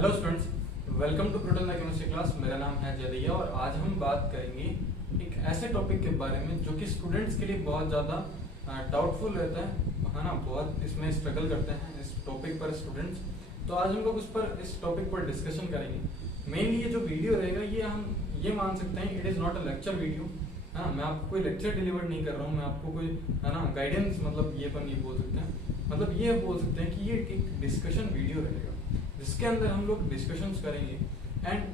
Hello students, welcome to Proton the chemistry class. मेरा नाम है जदिया और आज हम बात करेंगे एक ऐसे टॉपिक के बारे में जो कि स्टूडेंट्स के लिए बहुत ज़्यादा डाउटफुल रहता है ना। बहुत इसमें स्ट्रगल करते हैं इस टॉपिक पर स्टूडेंट्स। तो आज हम लोग इस टॉपिक पर डिस्कशन करेंगे। मेनली ये जो वीडियो रहेगा ये हम ये मान सकते हैं it is not a lecture video, है ना। मैं आपको कोई लेक्चर डिलीवर नहीं कर रहा हूँ, मैं आपको कोई है ना गाइडेंस मतलब ये पर नहीं बोल सकते हैं, मतलब ये बोल सकते हैं कि ये एक डिस्कशन वीडियो रहेगा जिसके अंदर हम लोग डिस्कशंस करेंगे। एंड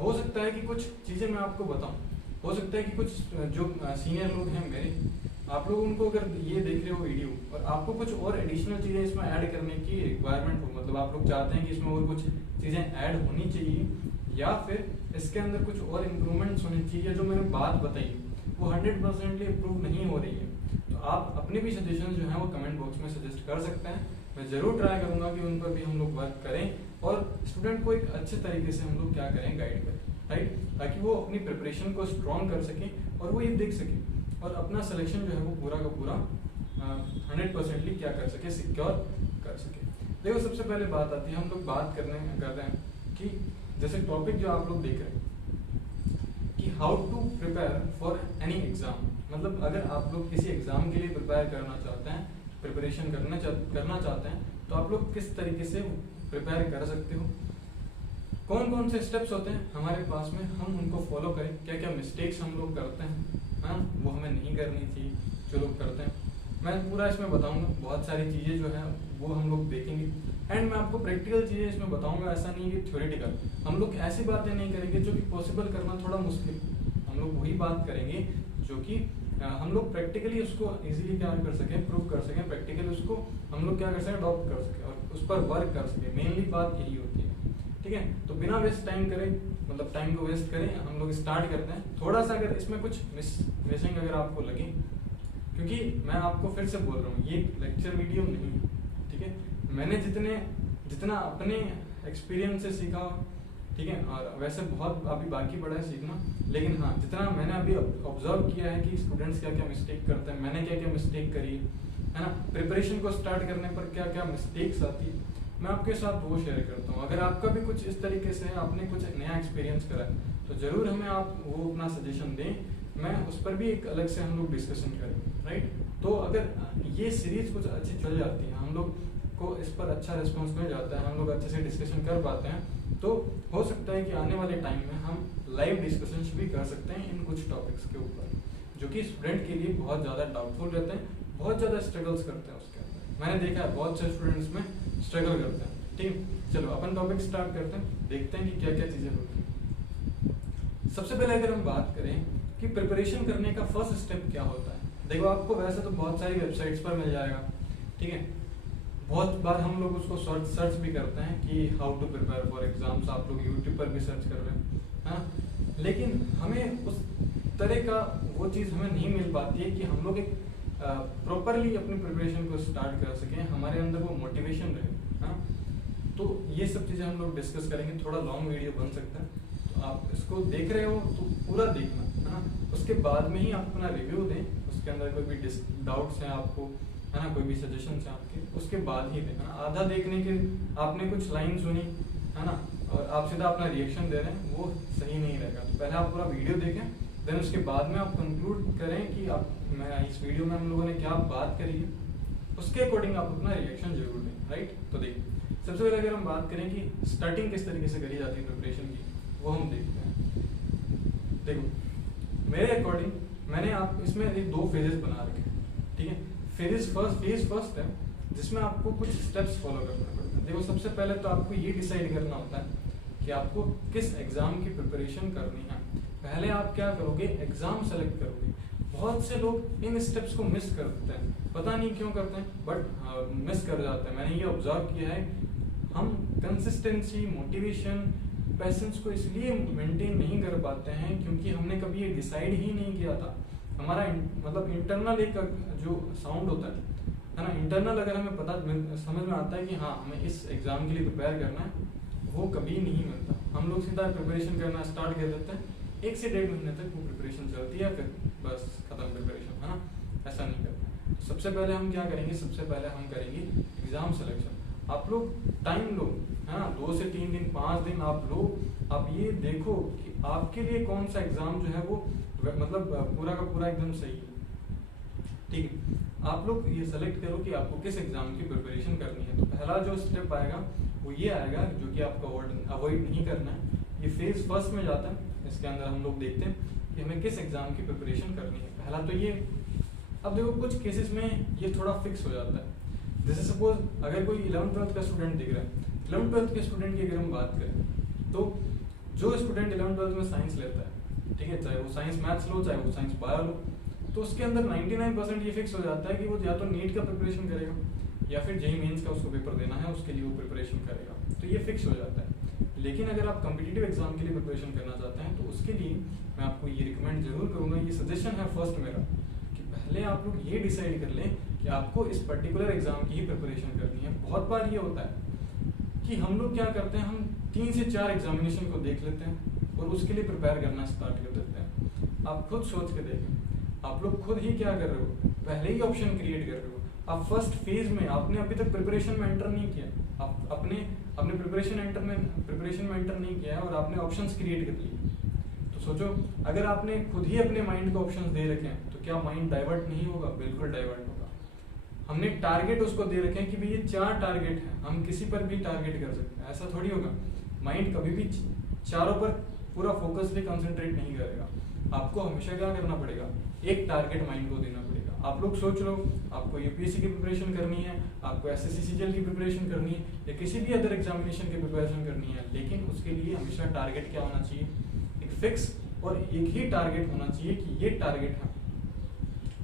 हो सकता है कि कुछ चीज़ें मैं आपको बताऊं, हो सकता है कि कुछ जो सीनियर लोग हैं मेरे, आप लोग उनको अगर ये देख रहे हो वीडियो और आपको कुछ और एडिशनल चीज़ें इसमें ऐड करने की रिक्वायरमेंट हो, मतलब आप लोग चाहते हैं कि इसमें और कुछ चीज़ें ऐड होनी चाहिए या फिर इसके अंदर कुछ और इम्प्रूवमेंट्स होनी चाहिए, जो मैंने बात बताई वो 100% अप्रूव नहीं हो रही है, तो आप अपने भी सजेशन जो है वो कमेंट बॉक्स में सजेस्ट कर सकते हैं। मैं ज़रूर ट्राई करूंगा कि उन पर भी हम लोग वर्क करें और स्टूडेंट को एक अच्छे तरीके से हम लोग क्या करें, गाइड करें, राइट, ताकि वो अपनी प्रिपरेशन को स्ट्रॉन्ग कर सकें और वो ये देख सकें और अपना सिलेक्शन जो है वो पूरा का पूरा 100% क्या कर सके, सिक्योर कर सके। देखो, सबसे पहले बात आती है, हम लोग बात कर रहे हैं कि जैसे टॉपिक जो आप लोग देख रहे हैं कि how to prepare for any exam, मतलब अगर आप लोग किसी एग्जाम के लिए प्रिपेयर करना चाहते हैं, प्रिपरेशन करना चाहते हैं, तो आप लोग किस तरीके से प्रिपेयर कर सकते हो, कौन कौन से स्टेप्स होते हैं हमारे पास में, हम उनको फॉलो करें, क्या क्या मिस्टेक्स हम लोग करते हैं, हाँ वो हमें नहीं करनी चाहिए जो लोग करते हैं। मैं पूरा इसमें बताऊंगा, बहुत सारी चीज़ें जो हैं वो हम लोग देखेंगे एंड मैं आपको प्रैक्टिकल चीज़ें इसमें बताऊंगा। ऐसा नहीं कि थ्योरेटिकल, हम लोग ऐसी बातें नहीं करेंगे जो कि पॉसिबल करना थोड़ा मुश्किल, हम लोग वही बात करेंगे जो कि हम लोग प्रैक्टिकली उसको इजीली क्या कर सकें, प्रूव कर सकें, प्रैक्टिकली उसको हम लोग क्या कर सकें, अडॉप्ट कर सकें और उस पर वर्क कर सकें। मेनली बात यही होती है, ठीक है। तो बिना वेस्ट टाइम करें, मतलब टाइम को वेस्ट करें, हम लोग स्टार्ट करते हैं। थोड़ा सा अगर इसमें कुछ मिसिंग अगर आपको लगे, क्योंकि मैं आपको फिर से बोल रहा हूँ ये लेक्चर वीडियो नहीं है, ठीक है। मैंने जितना अपने एक्सपीरियंस से सीखा, ठीक है, और वैसे बहुत अभी बाकी पड़ा है सीखना, लेकिन हाँ जितना मैंने अभी ऑब्जर्व किया है कि स्टूडेंट्स क्या क्या मिस्टेक करते हैं, मैंने क्या क्या मिस्टेक करी है ना, प्रिपरेशन को स्टार्ट करने पर क्या क्या मिस्टेक्स आती है, मैं आपके साथ वो शेयर करता हूँ। अगर आपका भी कुछ इस तरीके से आपने कुछ नया एक्सपीरियंस करा है तो ज़रूर हमें आप वो अपना सजेशन दें, मैं उस पर भी एक अलग से हम लोग डिस्कशन करें, राइट। तो अगर ये सीरीज कुछ अच्छी चल जाती है, हम लोग को इस पर अच्छा रिस्पॉन्स मिल जाता है, हम लोग अच्छे से डिस्कशन कर पाते हैं, तो हो सकता है कि आने वाले टाइम में हम लाइव डिस्कशंस भी कर सकते हैं इन कुछ टॉपिक्स के ऊपर जो कि स्टूडेंट के लिए बहुत ज़्यादा डाउटफुल रहते हैं, बहुत ज़्यादा स्ट्रगल्स करते हैं उसके अंदर। मैंने देखा है बहुत से स्टूडेंट्स में स्ट्रगल करते हैं, ठीक है। चलो अपन टॉपिक स्टार्ट करते हैं, देखते हैं कि क्या क्या चीज़ें होती हैं। सबसे पहले अगर हम बात करें कि प्रिपरेशन करने का फर्स्ट स्टेप क्या होता है, देखो आपको वैसे तो बहुत सारी वेबसाइट्स पर मिल जाएगा, ठीक है। बहुत बार हम लोग उसको सर्च भी करते हैं कि how to prepare for exams, आप लोग यूट्यूब पर भी सर्च कर रहे हैं, हाँ, लेकिन हमें उस तरह का वो चीज़ हमें नहीं मिल पाती है कि हम लोग एक प्रॉपरली अपनी प्रिपरेशन को स्टार्ट कर सकें, हमारे अंदर वो मोटिवेशन रहे, हाँ। तो ये सब चीज़ें हम लोग डिस्कस करेंगे, थोड़ा लॉन्ग वीडियो बन सकता है, तो आप इसको देख रहे हो तो पूरा देखना, है ना। उसके बाद में ही आप अपना रिव्यू दें, उसके अंदर कोई भी डाउट्स हैं आपको, है ना, कोई भी सजेशन है आपके, उसके बाद ही देखना। आधा देखने के आपने कुछ लाइन सुनी, है ना, और आप सीधा अपना रिएक्शन दे रहे हैं, वो सही नहीं रहेगा। तो पहले आप पूरा वीडियो देखें, देन उसके बाद में आप कंक्लूड करें कि आप इस वीडियो में हम लोगों ने क्या बात करी है, उसके अकॉर्डिंग आप अपना रिएक्शन जरूर दें, राइट। तो देखिए, सबसे पहले अगर हम बात करें कि स्टार्टिंग किस तरीके से करी जाती है प्रिपरेशन की, वो हम देखते हैं। देखो मेरे अकॉर्डिंग मैंने आप इसमें एक 2 फेजेस बना रखे हैं, ठीक है। फेज फर्स्ट है जिसमें आपको कुछ स्टेप्स फॉलो करना पड़ता है। देखो, सबसे पहले तो आपको ये डिसाइड करना होता है कि आपको किस एग्जाम की प्रिपरेशन करनी है। पहले आप क्या करोगे, एग्जाम सेलेक्ट करोगे। बहुत से लोग इन स्टेप्स को मिस करते हैं, पता नहीं क्यों करते हैं, बट मिस कर जाते हैं। मैंने ये ऑब्जर्व किया है, हम कंसिस्टेंसी, मोटिवेशन, पैसेंस को इसलिए मेंटेन नहीं कर पाते हैं क्योंकि हमने कभी ये डिसाइड ही नहीं किया था। हमारा मतलब इंटरनल एक जो साउंड होता है ना, इंटरनल अगर हमें पता समझ में आता है कि हाँ हमें इस एग्जाम के लिए प्रिपेयर करना है, वो कभी नहीं मिलता। हम लोग सीधा प्रिपरेशन करना स्टार्ट कर देते हैं, 1 से 1.5 महीने तक वो प्रिपरेशन चलती है, फिर बस खत्म प्रिपरेशन, है ना। ऐसा नहीं करना। सबसे पहले हम क्या करेंगे, सबसे पहले हम करेंगे एग्जाम सिलेक्शन। आप लोग टाइम लो, है ना, 2 2 से 3 दिन 5 दिन आप लो, आप ये देखो कि आपके लिए कौन सा एग्जाम जो है वो मतलब पूरा का पूरा एकदम सही है। ठीक है, आप लोग ये सेलेक्ट करो कि आपको किस एग्जाम की प्रिपरेशन करनी है। तो पहला जो स्टेप आएगा वो ये आएगा, जो कि आपको अवॉइड नहीं करना है। ये फेज फर्स्ट में जाता है, इसके अंदर हम लोग देखते हैं कि हमें किस एग्जाम की प्रिपरेशन करनी है। पहला तो ये, अब देखो कुछ केसेस में ये थोड़ा फिक्स हो जाता है। जैसे सपोज अगर कोई 11th-12th का स्टूडेंट दिख रहा है, 11th-12th के स्टूडेंट की अगर हम बात करें तो जो स्टूडेंट 11th-12th में साइंस लेता है, ठीक है, चाहे वो साइंस मैथ्स लो चाहे वो साइंस बायो लो, तो उसके अंदर 99% ये फिक्स हो जाता है कि वो या तो नीट का प्रिपरेशन करेगा या फिर जेईई मेंस का उसको पेपर देना है, उसके लिए वो प्रिपरेशन करेगा, तो ये फिक्स हो जाता है। लेकिन अगर आप कॉम्पिटिटिव एग्जाम के लिए प्रिपरेशन करना चाहते हैं तो उसके लिए मैं आपको ये रिकमेंड जरूर करूंगा, ये सजेशन है फर्स्ट मेरा, कि पहले आप लोग ये डिसाइड कर लें कि आपको इस पर्टिकुलर एग्जाम की ही प्रिपरेशन करनी है। बहुत बार ये होता है कि हम लोग क्या करते हैं, हम 3 से 4 एग्जामिनेशन को देख लेते हैं और उसके लिए प्रिपेयर करना स्टार्ट कर देते हैं। आप खुद सोच के देखें, आप लोग खुद ही क्या कर रहे हो, पहले ही ऑप्शन क्रिएट कर रहे हो। आप फर्स्ट फेज में आपने अभी तक प्रिपरेशन में एंटर नहीं किया, आप अपने प्रिपरेशन में एंटर नहीं किया है और आपने ऑप्शंस क्रिएट कर लिए। तो सोचो, अगर आपने खुद ही अपने माइंड को ऑप्शंस दे रखे हैं तो क्या माइंड डाइवर्ट नहीं होगा? बिल्कुल डाइवर्ट होगा। हमने टारगेट उसको दे रखे हैं कि भाई ये 4 टारगेट है, हम किसी पर भी टारगेट कर सकते हैं, ऐसा थोड़ी होगा। माइंड कभी भी चारों पर पूरा फोकसली कंसंट्रेट नहीं करेगा। आपको हमेशा क्या करना पड़ेगा, एक टारगेट माइंड को देना पड़ेगा। आप लोग सोच लो, आपको यूपीएससी की प्रिपरेशन करनी है, आपको एसएससी सीजीएल की प्रिपरेशन करनी है या किसी भी अदर एग्जामिनेशन की प्रिपरेशन करनी है, लेकिन उसके लिए हमेशा टारगेट क्या होना चाहिए, एक फिक्स और एक ही टारगेट होना चाहिए कि ये टारगेट है।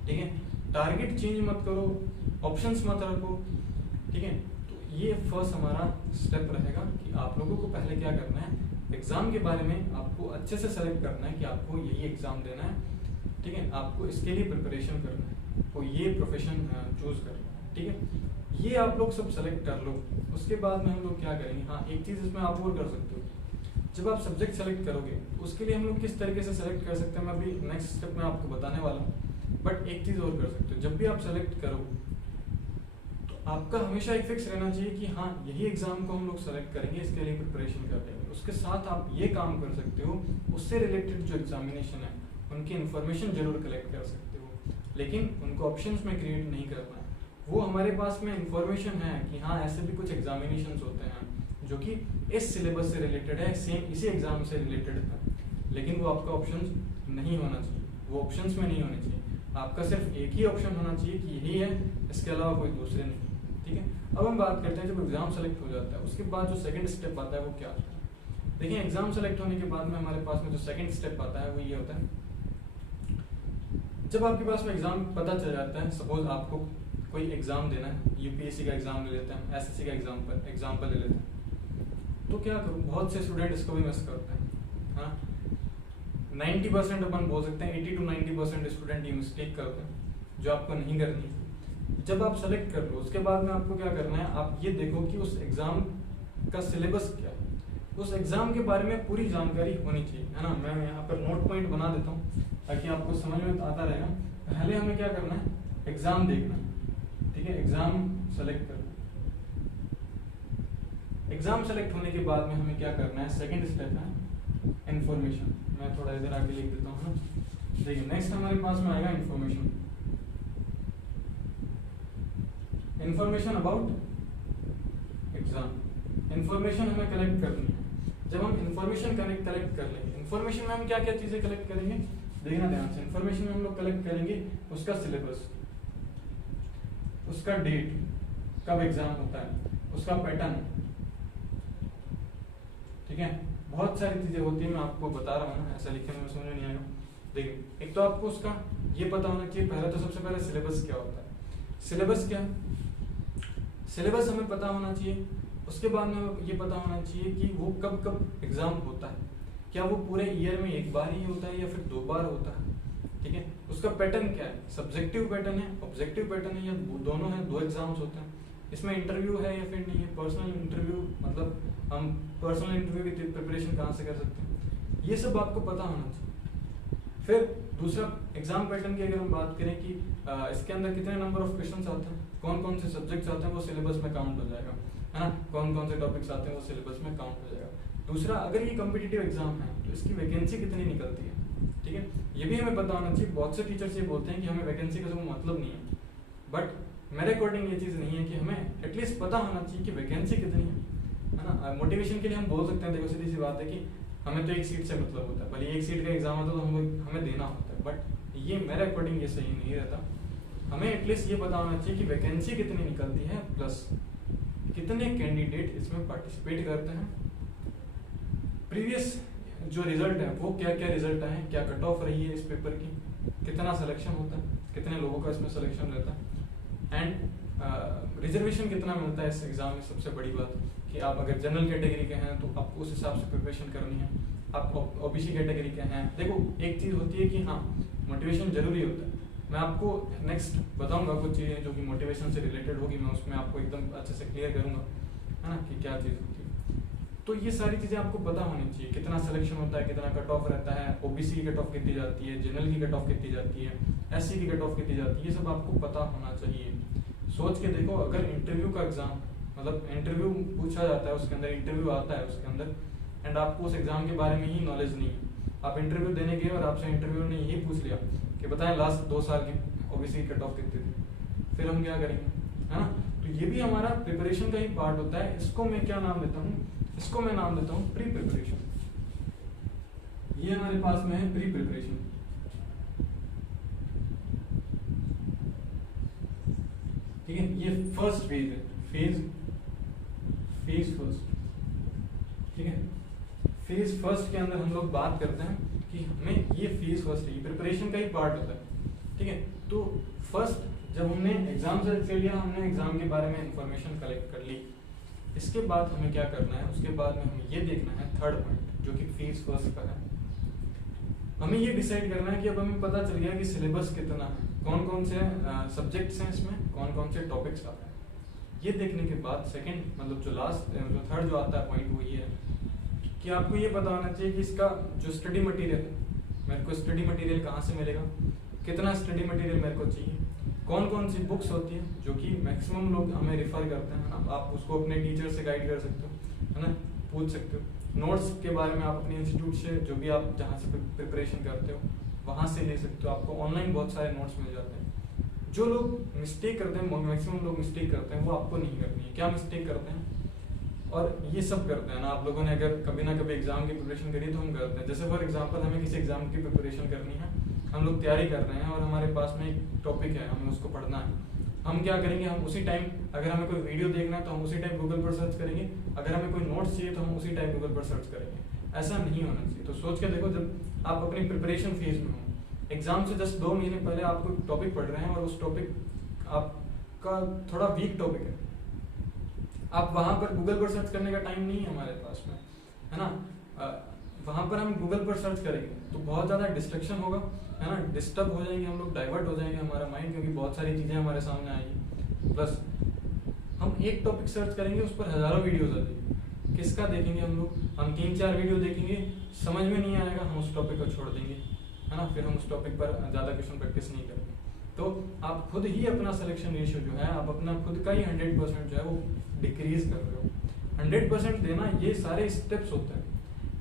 ठीक है, टारगेट चेंज मत करो, ऑप्शंस मत रखो। ठीक है, तो ये फर्स्ट हमारा स्टेप रहेगा कि आप लोगों को पहले क्या करना है, एग्जाम के बारे में आपको अच्छे से सेलेक्ट करना है कि आपको यही एग्जाम देना है। ठीक है, आपको इसके लिए प्रिपरेशन करना है, तो ये प्रोफेशन चूज करना है। ठीक है, ये आप लोग सब सेलेक्ट कर लो। उसके बाद में हम लोग क्या करेंगे, हाँ एक चीज इसमें आप और कर सकते हो, जब आप सब्जेक्ट सेलेक्ट करोगे उसके लिए हम लोग किस तरीके से सेलेक्ट कर सकते हैं, मैं अभी नेक्स्ट स्टेप में आपको बताने वाला हूँ। बट एक चीज और कर सकते हो, जब भी आप सेलेक्ट करो तो आपका हमेशा एक फिक्स रहना चाहिए कि हाँ यही एग्जाम को हम लोग सेलेक्ट करेंगे, इसके लिए प्रिपरेशन कर लेंगे। उसके साथ आप ये काम कर सकते हो, उससे रिलेटेड जो एग्जामिनेशन है उनकी इन्फॉर्मेशन जरूर कलेक्ट कर सकते हो, लेकिन उनको ऑप्शंस में क्रिएट नहीं करना है। वो हमारे पास में इन्फॉर्मेशन है कि हाँ ऐसे भी कुछ एग्जामिनेशंस होते हैं जो कि इस सिलेबस से रिलेटेड है, सेम इसी एग्जाम से रिलेटेड है, लेकिन वो आपका ऑप्शंस नहीं होना चाहिए, वो ऑप्शंस में नहीं होने चाहिए। आपका सिर्फ एक ही ऑप्शन होना चाहिए कि यही है, इसके अलावा कोई दूसरे नहीं। ठीक है, अब हम बात करते हैं जब एग्जाम सेलेक्ट हो जाता है उसके बाद जो सेकंड स्टेप आता है वो क्या आता है। देखिए, एग्जाम सेलेक्ट होने के बाद में हमारे पास में जो सेकंड स्टेप आता है वो ये होता है, जब आपके पास में एग्जाम पता चल जाता है, सपोज आपको कोई एग्जाम देना है, यूपीएससी का एग्जाम ले लेते हैं, एसएससी का एग्जाम्पल ले लेते हैं, तो क्या करूँ, बहुत से स्टूडेंट इसको भी मिस करते हैं। हाँ 90% अपन बोल सकते हैं, 80 to 90% स्टूडेंट ये मिस्टेक करते हैं जो आपको नहीं करनी। जब आप सेलेक्ट कर लो उसके बाद में आपको क्या करना है, आप ये देखो कि उस एग्जाम का सिलेबस क्या है, उस एग्जाम के बारे में पूरी जानकारी होनी चाहिए, है ना। मैं यहाँ पर नोट पॉइंट बना देता हूँ ताकि आपको समझ में आता रहेगा। पहले हमें क्या करना है, एग्जाम देखना है। ठीक है, एग्जाम सेलेक्ट करना, एग्जाम सेलेक्ट होने के बाद में हमें क्या करना है, सेकंड स्टेप है इंफॉर्मेशन। मैं थोड़ा इधर आके लिख देता हूँ। देखिए, नेक्स्ट हमारे पास में आएगा information, information about exam. Information हमें कलेक्ट करनी है। जब हम इंफॉर्मेशन कलेक्ट कर लेंगे, इंफॉर्मेशन में हम क्या क्या चीजें कलेक्ट करेंगे, देखना ध्यान से। इंफॉर्मेशन में हम लोग कलेक्ट करेंगे उसका सिलेबस, उसका डेट, कब एग्जाम होता है, उसका पैटर्न। ठीक है, बहुत सारी चीजें होती है, मैं आपको बता रहा हूँ ना, ऐसा लिखने में समझ नहीं आएगा। देखिए, एक तो आपको उसका ये पता होना चाहिए, पहले तो सबसे पहले सिलेबस क्या होता है। सिलेबस क्या, सिलेबस हमें पता होना चाहिए। उसके बाद में ये पता होना चाहिए कि वो कब कब एग्जाम होता है, क्या वो पूरे ईयर में एक बार ही होता है या फिर 2 बार होता है। ठीक है, उसका पैटर्न क्या है, सब्जेक्टिव पैटर्न है, ऑब्जेक्टिव पैटर्न है, या दोनों है, 2 एग्जाम्स होते हैं। इसमें इंटरव्यू है या फिर नहीं है, पर्सनल इंटरव्यू, मतलब हम पर्सनल इंटरव्यू की प्रिपरेशन कहाँ से कर सकते हैं, ये सब आपको पता होना चाहिए। फिर दूसरा एग्जाम पैटर्न की अगर हम बात करें कि इसके अंदर कितने नंबर ऑफ क्वेश्चंस आते हैं, कौन कौन से सब्जेक्ट्स आते हैं, वो सिलेबस में काउंट हो जाएगा। है ना, कौन कौन से टॉपिक्स आते हैं वो सिलेबस में काउंट हो जाएगा। दूसरा, अगर ये कॉम्पिटिटिव एग्जाम है तो इसकी वैकेंसी कितनी निकलती है, ठीक है, ये भी हमें पता होना चाहिए। बहुत से टीचर्स ये बोलते हैं कि हमें वैकेंसी का कोई मतलब नहीं है, बट मेरे अकॉर्डिंग ये चीज़ नहीं है कि हमें एटलीस्ट पता होना चाहिए कि वैकेंसी कितनी है ना। मोटिवेशन के लिए हम बोल सकते हैं, देखो सीधी सी बात है कि हमें तो एक सीट से मतलब होता है, भले एक सीट का एग्जाम होता है तो हमें देना होता है, बट ये मेरे अकॉर्डिंग ये सही नहीं रहता। हमें एटलीस्ट ये पता होना चाहिए कि वैकेंसी कितनी निकलती है, प्लस कितने कैंडिडेट इसमें पार्टिसिपेट करते हैं, प्रीवियस जो रिजल्ट है वो क्या क्या रिजल्ट आए, क्या कट ऑफ रही है इस पेपर की, कितना सिलेक्शन होता है, कितने लोगों का इसमें सिलेक्शन रहता है, एंड रिजर्वेशन कितना मिलता है इस एग्जाम में। सबसे बड़ी बात कि आप अगर जनरल कैटेगरी के हैं तो आपको उस हिसाब से प्रिपरेशन करनी है, आप ओबीसी कैटेगरी के हैं। देखो एक चीज़ होती है कि हाँ मोटिवेशन जरूरी होता है, मैं आपको नेक्स्ट बताऊंगा कुछ चीज़ें जो कि मोटिवेशन से रिलेटेड होगी, मैं उसमें आपको एकदम अच्छे से क्लियर करूंगा, है ना, कि क्या चीज़ होती है। तो ये सारी चीज़ें आपको पता होनी चाहिए, कितना सिलेक्शन होता है, कितना कट ऑफ रहता है, ओबीसी की कट ऑफ कितनी जाती है, जनरल की कट ऑफ कितनी जाती है, एससी की कट ऑफ कितनी जाती है, ये सब आपको पता होना चाहिए। सोच के देखो, अगर इंटरव्यू का एग्जाम मतलब इंटरव्यू पूछा जाता है, उसके अंदर इंटरव्यू आता है उसके अंदर, एंड आपको उस एग्जाम के बारे में ही नॉलेज नहीं है, आप इंटरव्यू देने गए और आपसे इंटरव्यू ने यही पूछ लिया कि बताएं लास्ट 2 साल की ओबीसी की कट ऑफ कितनी थी, फिर हम क्या करेंगे, है ना। तो ये भी हमारा प्रिपरेशन का ही पार्ट होता है। इसको मैं क्या नाम देता हूँ, इसको मैं नाम देता हूँ प्री प्रिपरेशन। ये हमारे पास में है प्री प्रिपरेशन, ठीक है। ये फर्स्ट फेज है, फेज फर्स्ट, ठीक है। फेज फर्स्ट के अंदर हम लोग बात करते हैं कि हमें ये फेज फर्स्ट है, ये प्रिपरेशन का ही पार्ट होता है, ठीक है। तो फर्स्ट जब हमने एग्जाम सेलेक्ट कर लिया, हमने एग्जाम के बारे में इंफॉर्मेशन कलेक्ट कर ली, इसके बाद हमें क्या करना है, उसके बाद में हमें ये देखना है थर्ड पॉइंट जो कि फेज फर्स्ट का है। हमें ये डिसाइड करना है कि अब हमें पता चल गया कि सिलेबस कितना है, कौन कौन से सब्जेक्ट्स हैं इसमें, कौन कौन से टॉपिक्स आते हैं। ये देखने के बाद सेकंड मतलब जो लास्ट जो थर्ड जो आता है पॉइंट वो ये है कि आपको ये पता होना चाहिए कि इसका जो स्टडी मटेरियल है, मेरे को स्टडी मटेरियल कहाँ से मिलेगा, कितना स्टडी मटेरियल मेरे को चाहिए, कौन कौन सी बुक्स होती हैं जो कि मैक्सिमम लोग हमें रेफर करते हैं ना, आप उसको अपने टीचर से गाइड कर सकते हो, है ना, पूछ सकते हो। नोट्स के बारे में आप अपने इंस्टीट्यूट से जो भी आप जहाँ से प्रिपरेशन करते हो वहाँ से ले सकते हो, आपको ऑनलाइन बहुत सारे नोट्स मिल जाते हैं। जो लोग मिस्टेक करते हैं, मैक्सिमम लोग मिस्टेक करते हैं, वो आपको नहीं करनी है। क्या मिस्टेक करते हैं, और ये सब करते हैं ना, आप लोगों ने अगर कभी ना कभी एग्जाम की प्रिपरेशन करी तो हम करते हैं। जैसे फॉर एग्जांपल हमें किसी एग्जाम की प्रिपरेशन करनी है, हम लोग तैयारी कर रहे हैं और हमारे पास में एक टॉपिक है, हमें उसको पढ़ना है, हम क्या करेंगे, हम उसी टाइम अगर हमें कोई वीडियो देखना है तो हम उसी टाइम गूगल पर सर्च करेंगे, अगर हमें कोई नोट्स चाहिए तो हम उसी टाइम गूगल पर सर्च करेंगे। ऐसा नहीं होना चाहिए। तो सोच के देखो, जब आप अपनी प्रिपरेशन फेज में हो, एग्जाम से जस्ट 2 महीने पहले आप कोई टॉपिक पढ़ रहे हैं और उस टॉपिक आपका थोड़ा वीक टॉपिक है, आप वहां पर गूगल पर सर्च करने का टाइम नहीं है हमारे पास में, है ना। वहां पर हम गूगल पर सर्च करेंगे तो बहुत ज़्यादा डिस्ट्रैक्शन होगा, है ना, डिस्टर्ब हो जाएंगे हम लोग, डाइवर्ट हो जाएंगे हमारा माइंड, क्योंकि बहुत सारी चीज़ें हमारे सामने आएंगी। प्लस हम एक टॉपिक सर्च करेंगे, उस पर हज़ारों वीडियोज आ जाएंगे, किसका देखेंगे हम लोग, हम 3-4 वीडियो देखेंगे, समझ में नहीं आएगा, हम उस टॉपिक को छोड़ देंगे, है ना, फिर हम उस टॉपिक पर ज़्यादा क्वेश्चन प्रैक्टिस नहीं करेंगे। तो आप खुद ही अपना सिलेक्शन रेशियो जो है, आप अपना खुद का ही 100% जो है वो डिक्रीज कर रहे हो। 100% देना ये सारे स्टेप्स होते हैं,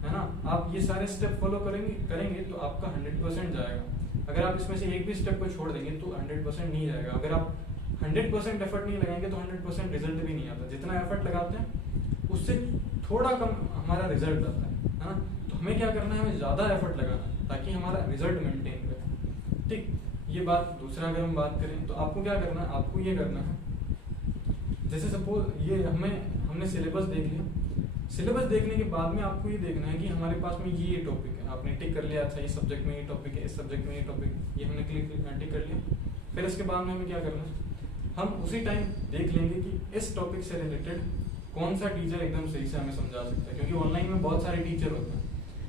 है ना। आप ये सारे स्टेप फॉलो करेंगे तो आपका 100% जाएगा। अगर आप इसमें से एक भी स्टेप को छोड़ देंगे तो 100% नहीं जाएगा। अगर आप 100% एफर्ट नहीं लगाएंगे तो 100% रिजल्ट भी नहीं आता। जितना एफर्ट लगाते हैं उससे थोड़ा कम हमारा रिजल्ट आता है ना। तो हमें क्या करना है, हमें ज़्यादा एफर्ट लगाना है ताकि हमारा रिजल्ट मेंटेन रहे। ठीक, ये बात। दूसरा अगर हम बात करें तो आपको क्या करना है, आपको ये करना है, जैसे सपोज ये हमने सिलेबस देख लिया। सिलेबस देखने के बाद में आपको ये देखना है कि हमारे पास में ये टॉपिक है, आपने टिक कर लिया, अच्छा इस सब्जेक्ट में ये टॉपिक है, इस सब्जेक्ट में ये टॉपिक, ये हमने टिक कर लिया। फिर इसके बाद में हमें क्या करना है, हम उसी टाइम देख लेंगे कि इस टॉपिक से रिलेटेड कौन सा टीचर एकदम सही से हमें समझा सकता है, क्योंकि ऑनलाइन में बहुत सारे टीचर होते हैं,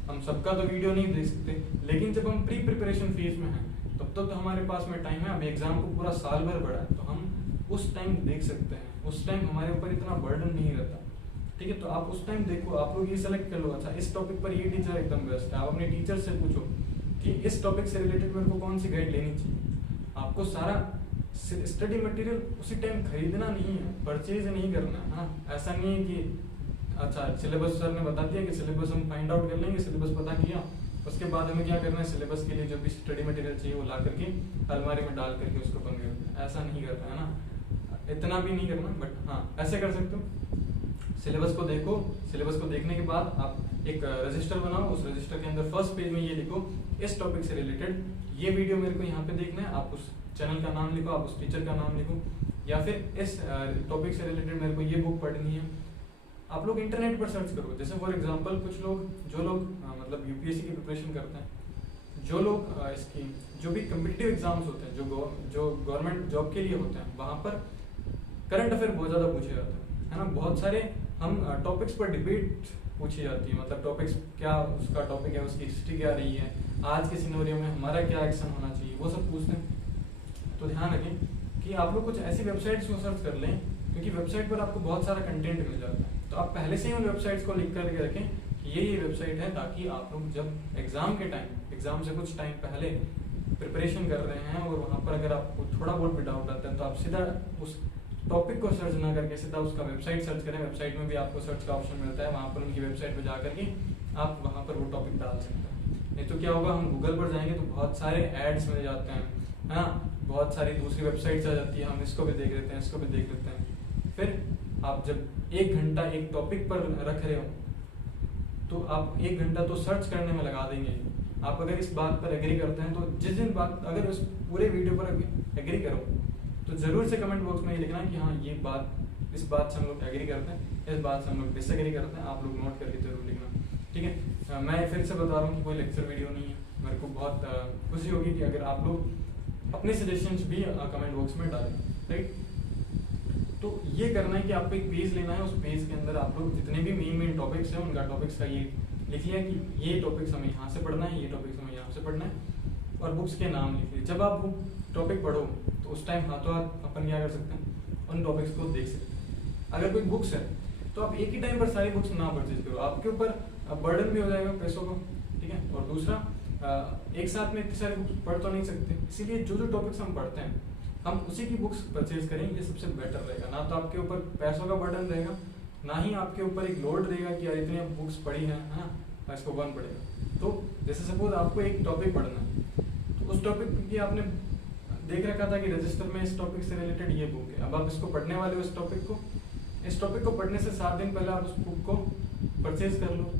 हम सबका तो वीडियो नहीं देख सकते। लेकिन जब हम प्री प्रिपरेशन फेज में हैं तब तो हमारे पास में टाइम है, अभी एग्जाम को पूरा साल भर बढ़ा है, तो हम उस टाइम देख सकते हैं। उस टाइम हमारे ऊपर इतना बर्डन नहीं रहता, ठीक है। तो आप उस टाइम देखो, आप लोग ये सेलेक्ट कर लो, अच्छा इस टॉपिक पर ये टीचर एकदम बेस्ट है। आप अपने टीचर से पूछो कि इस टॉपिक से रिलेटेड मेरे को कौन सी गाइड लेनी चाहिए। आपको सारा स्टडी मटेरियल उसी टाइम खरीदना नहीं है, परचेज नहीं करना है ना। ऐसा नहीं है कि अच्छा सिलेबस सर ने बता दिया कि सिलेबस हम फाइंड आउट कर लेंगे, सिलेबस पता किया, उसके बाद हमें क्या करना है, सिलेबस के लिए जो भी स्टडी मटेरियल चाहिए वो ला करके अलमारी में डाल करके उसको बंद कर देना। ऐसा नहीं करना है ना, इतना भी नहीं करना, बट हाँ ऐसे कर सकते हो। सिलेबस को देखो, सिलेबस को देखने के बाद आप एक रजिस्टर बनाओ, उस रजिस्टर के अंदर फर्स्ट पेज में ये लिखो इस टॉपिक से रिलेटेड ये वीडियो मेरे को यहाँ पे देखना है, आप उस चैनल का नाम लिखो, आप उस टीचर का नाम लिखो, या फिर इस टॉपिक से रिलेटेड मेरे को ये बुक पढ़नी है। आप लोग इंटरनेट पर सर्च करो। जैसे फॉर एग्जांपल कुछ लोग जो लोग मतलब यूपीएससी की प्रिपरेशन करते हैं, जो लोग इसकी जो भी कम्पिटिटिव एग्जाम्स होते हैं, जो गवर्नमेंट जॉब के लिए होते हैं, वहाँ पर करंट अफेयर बहुत ज़्यादा पूछे जाते हैं, है ना। बहुत सारे हम टॉपिक्स पर डिबेट पूछी जाती है, मतलब टॉपिक्स क्या, उसका टॉपिक है, उसकी हिस्ट्री क्या रही है, आज के सिनेरियो में हमारा क्या एक्शन होना चाहिए, वो सब पूछते हैं। तो ध्यान रखें कि आप लोग कुछ ऐसी वेबसाइट्स को सर्च कर लें, क्योंकि वेबसाइट पर आपको बहुत सारा कंटेंट मिल जाता है। तो आप पहले से ही उन वेबसाइट्स को लिख करके रखें कि ये वेबसाइट है, ताकि आप लोग जब एग्जाम के टाइम, एग्जाम से कुछ टाइम पहले प्रिपरेशन कर रहे हैं और वहाँ पर अगर आपको थोड़ा बहुत भी डाउट आता है, तो आप सीधा उस टॉपिक को सर्च ना करके सीधा उसका वेबसाइट सर्च करें। वेबसाइट में भी आपको सर्च का ऑप्शन मिलता है, वहाँ पर उनकी वेबसाइट पर जा करके आप वहाँ पर वो टॉपिक डाल सकते हैं। नहीं तो क्या होगा, हम गूगल पर जाएंगे तो बहुत सारे एड्स मिल जाते हैं, है ना, बहुत सारी दूसरी वेबसाइट्स आ जाती है, हम इसको भी देख लेते हैं, इसको भी देख लेते हैं। फिर आप जब 1 घंटा एक टॉपिक पर रख रहे हो, तो आप 1 घंटा तो सर्च करने में लगा देंगे। आप अगर इस बात पर एग्री करते हैं, तो जिस दिन बात अगर उस पूरे वीडियो पर एग्री करो, तो जरूर से कमेंट बॉक्स में ये लिखना कि हाँ ये बात, इस बात से हम लोग एग्री करते हैं, इस बात से हम लोग डिसएग्री करते हैं। आप लोग नोट करके जरूर लिखना, ठीक है। मैं फिर से बता रहा हूँ कि कोई लेक्चर वीडियो नहीं है। मेरे को बहुत खुशी होगी कि अगर आप लोग अपने सजेशंस भी कमेंट बॉक्स में डालें, राइट। तो ये करना है कि आपको एक पेज लेना है, उस पेज के अंदर आप लोग जितने भी मेन टॉपिक्स हैं उनका टॉपिक्स का ये लिख लिया कि ये टॉपिक्स हमें यहाँ से पढ़ना है, ये टॉपिक्स हमें यहाँ से पढ़ना है, और बुक्स के नाम लिख लिए। जब आप वो टॉपिक पढ़ो तो उस टाइम हाथों हाथ अपन क्या कर सकते हैं, उन टॉपिक्स को देख सकते हैं। अगर कोई बुक्स है तो आप एक ही टाइम पर सारी बुक्स ना परचेज करो, आपके ऊपर बर्डन भी हो जाएगा पैसों को, ठीक है। और दूसरा, एक साथ में इतनी सारी बुक्स पढ़ तो नहीं सकते, इसीलिए जो जो टॉपिक्स हम पढ़ते हैं हम उसी की बुक्स परचेज करें, ये सबसे बेटर रहेगा। ना तो आपके ऊपर पैसों का बर्डन रहेगा, ना ही आपके ऊपर एक लोड रहेगा कि यार इतनी बुक्स पढ़ी है ना, इसको बंद पड़ेगा। तो जैसे सपोज आपको एक टॉपिक पढ़ना है, तो उस टॉपिक की आपने देख रखा था कि रजिस्टर में इस टॉपिक से रिलेटेड ये बुक है, अब आप इसको पढ़ने वाले हो। इस टॉपिक को पढ़ने से 7 दिन पहले आप उस बुक को परचेज कर लो।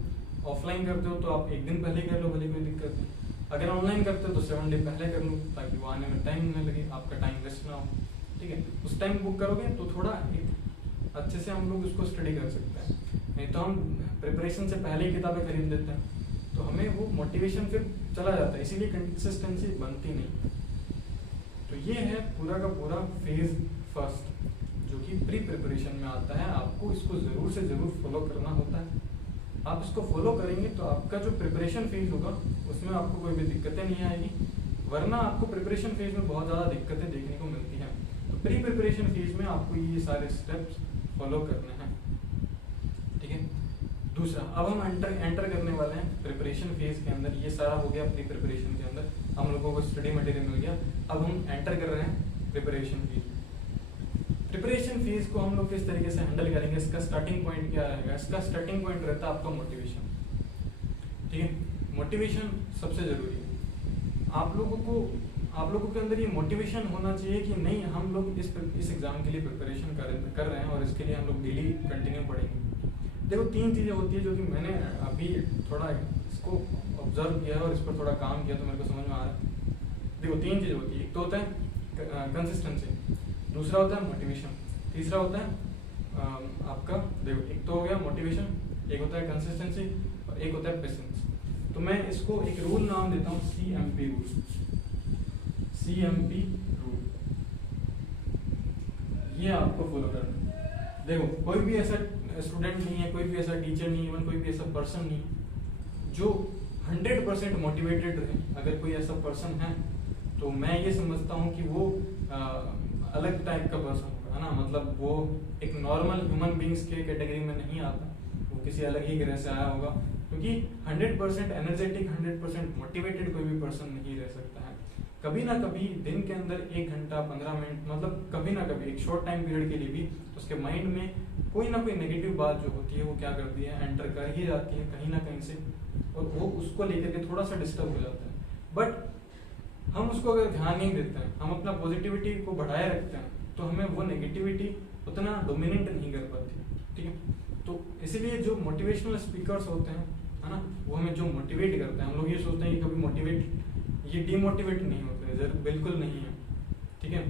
ऑफलाइन करते हो तो आप 1 दिन पहले कर लो, भले कोई दिक्कत नहीं। अगर ऑनलाइन करते हो तो 7 डे पहले कर लो, ताकि वो आने में टाइम न लगे, आपका टाइम वेस्ट ना हो, ठीक है। उस टाइम बुक करोगे तो थोड़ा एक अच्छे से हम लोग उसको स्टडी कर सकते हैं। नहीं तो हम प्रिपरेशन से पहले ही किताबें खरीद लेते हैं, तो हमें वो मोटिवेशन फिर चला जाता है, इसीलिए कंसिस्टेंसी बनती नहीं। तो ये है पूरा का पूरा फेज फर्स्ट, जो कि प्री प्रिपरेशन में आता है। आपको इसको जरूर से जरूर फॉलो करना होता है। आप इसको फॉलो करेंगे तो आपका जो प्रिपरेशन फेज होगा उसमें आपको कोई भी दिक्कतें नहीं आएगी, वरना आपको प्रिपरेशन फेज में बहुत ज़्यादा दिक्कतें देखने को मिलती हैं। तो प्री प्रिपरेशन फेज में आपको ये सारे स्टेप्स फॉलो करने हैं, ठीक है। दूसरा, अब हम एंटर करने वाले हैं प्रिपरेशन फेज के अंदर। ये सारा हो गया प्री प्रिपरेशन के अंदर, हम लोगों को स्टडी मटेरियल मिल गया। अब हम एंटर कर रहे हैं प्रिपरेशन फेज। प्रिपरेशन फेज को हम लोग किस तरीके से हैंडल करेंगे, इसका स्टार्टिंग पॉइंट क्या रहेगा। इसका स्टार्टिंग पॉइंट रहता है आपका मोटिवेशन, ठीक है। मोटिवेशन सबसे जरूरी है। आप लोगों के अंदर ये मोटिवेशन होना चाहिए कि नहीं, हम लोग इस एग्जाम के लिए प्रिपरेशन कर रहे हैं और इसके लिए हम लोग डेली कंटिन्यू पढ़ेंगे। देखो 3 चीज़ें होती है जो कि मैंने अभी थोड़ा इसको ऑब्जर्व किया है और इस पर थोड़ा काम किया तो मेरे को समझ में आ रहा है। देखो 3 चीज़ें होती है, एक तो होता है कंसिस्टेंसी, दूसरा होता है मोटिवेशन, तीसरा होता है आपका, देखो एक तो हो गया मोटिवेशन, एक होता है कंसिस्टेंसी और एक होता है पेशेंस। तो मैं इसको एक रूल नाम देता हूँ, CMP रूल। CMP रूल ये आपको फॉलो करना है। देखो कोई भी ऐसा स्टूडेंट नहीं है, कोई भी ऐसा टीचर नहीं, इवन कोई भी ऐसा पर्सन नहीं जो 100% मोटिवेटेड रहे। अगर कोई ऐसा पर्सन है तो मैं ये समझता हूँ कि वो अलग टाइप का पर्सन होगा, है ना। मतलब वो एक नॉर्मल ह्यूमन बींग्स के कैटेगरी में नहीं आता, वो किसी अलग ही ग्रह से आया होगा। क्योंकि 100% एनर्जेटिक, 100% मोटिवेटेड कोई भी पर्सन नहीं रह सकता है। कभी ना कभी दिन के अंदर 1 घंटा 15 मिनट, मतलब कभी ना कभी एक शॉर्ट टाइम पीरियड के लिए भी उसके माइंड में कोई ना कोई नेगेटिव बात जो होती है वो क्या करती है, एंटर कर ही जाती है कहीं ना कहीं से, और वो उसको लेकर के थोड़ा सा डिस्टर्ब हो जाता है। बट हम उसको अगर ध्यान नहीं देते हैं, हम अपना पॉजिटिविटी को बढ़ाए रखते हैं, तो हमें वो नेगेटिविटी उतना डोमिनेट नहीं कर पाती, ठीक है। तो इसीलिए जो मोटिवेशनल स्पीकर्स होते हैं, है ना, वो हमें जो मोटिवेट करते हैं, हम लोग ये सोचते हैं कि कभी मोटिवेट, ये डीमोटिवेट नहीं होते, बिल्कुल नहीं है, ठीक है,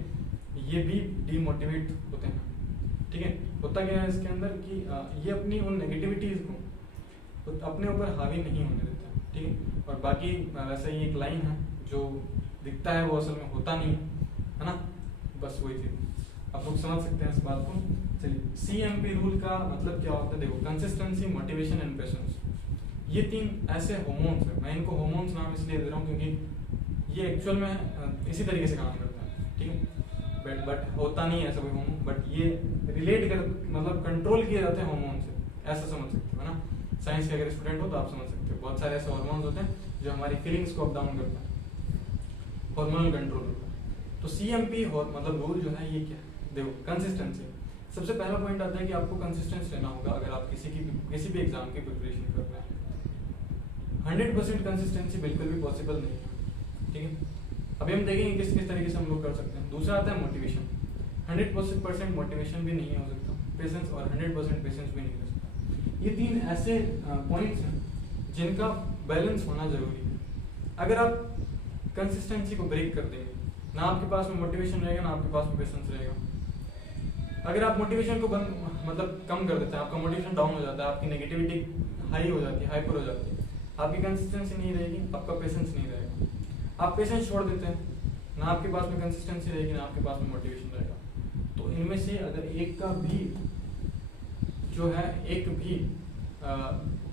ये भी डीमोटिवेट होते हैं, ठीक है। होता क्या है इसके अंदर कि ये अपनी उन नेगेटिविटीज को अपने ऊपर हावी नहीं होने देते हैं, ठीक है। और बाकी वैसे ही एक लाइन है, जो दिखता है वो असल में होता नहीं है ना, बस वही चीज आप लोग समझ सकते हैं इस बात को। चलिए, CMP रूल का मतलब क्या होता है, देखो, कंसिस्टेंसी, मोटिवेशन एंड पेशेंस, ये 3 ऐसे हार्मोन्स है। मैं इनको हार्मोन्स नाम इसलिए दे रहा हूँ क्योंकि ये एक्चुअल में इसी तरीके से काम करते हैं, ठीक है। बट होता नहीं है ऐसा कोई हार्मोन, बट ये रिलेट कर, मतलब कंट्रोल किए जाते हैं हार्मोन से, ऐसा समझ सकते हो, है ना। साइंस के अगर स्टूडेंट हो तो आप समझ सकते हो, बहुत सारे ऐसे हार्मोन्स होते हैं जो हमारी फीलिंग्स को अप डाउन करते हैं, हार्मोनल कंट्रोल होता है। तो CMP मतलब रूल जो है ये क्या है, देखो, कंसिस्टेंसी। सबसे पहला पॉइंट आता है कि आपको कंसिस्टेंस रहना होगा अगर आप किसी भी एग्जाम की प्रिपरेशन कर रहे हैं। 100% कंसिस्टेंसी बिल्कुल भी पॉसिबल नहीं है, ठीक है। अभी हम देखेंगे किस किस तरीके से हम लोग कर सकते हैं। दूसरा आता है मोटिवेशन। 100% मोटिवेशन भी नहीं हो सकता, पेशेंस, और 100% पेशेंस भी नहीं हो सकता। ये 3 ऐसे पॉइंट्स हैं जिनका बैलेंस होना जरूरी है। अगर आप कंसिस्टेंसी को ब्रेक कर देंगे, ना आपके पास में मोटिवेशन रहेगा, ना आपके पास में पेशेंस रहेगा। अगर आप मोटिवेशन को मतलब कम कर देते हैं, आपका मोटिवेशन डाउन हो जाता है, आपकी नेगेटिविटी हाई हो जाती है, हाइपर हो जाती है, आपकी कंसिस्टेंसी नहीं रहेगी, आपका पेशेंस नहीं रहेगा। आप पेशेंस छोड़ देते हैं, ना आपके पास में कंसिस्टेंसी रहेगी, ना आपके पास में मोटिवेशन रहेगा। तो इनमें से अगर एक का भी जो है, एक भी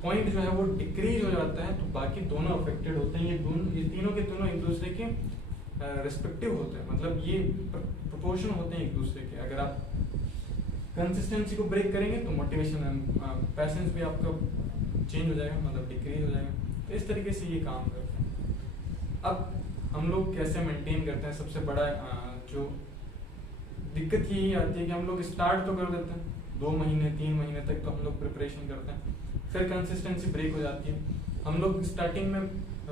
पॉइंट जो है वो डिक्रीज हो जाता है, तो बाकी दोनों अफेक्टेड होते हैं। ये तीनों के तीनों एक दूसरे के रिस्पेक्टिव होते हैं, मतलब ये प्रोपोर्शन होते हैं एक दूसरे के। अगर आप कंसिस्टेंसी को ब्रेक करेंगे तो मोटिवेशन, पैशंस भी आपका चेंज हो जाएगा, मतलब डिक्रीज हो जाएगा। तो इस तरीके से ये काम करते हैं। अब हम लोग कैसे मेंटेन करते हैं, सबसे बड़ा जो दिक्कत यही आती है कि हम लोग स्टार्ट तो कर देते हैं, 2 महीने 3 महीने तक तो हम लोग प्रिपरेशन करते हैं, फिर कंसिस्टेंसी ब्रेक हो जाती है। हम लोग स्टार्टिंग में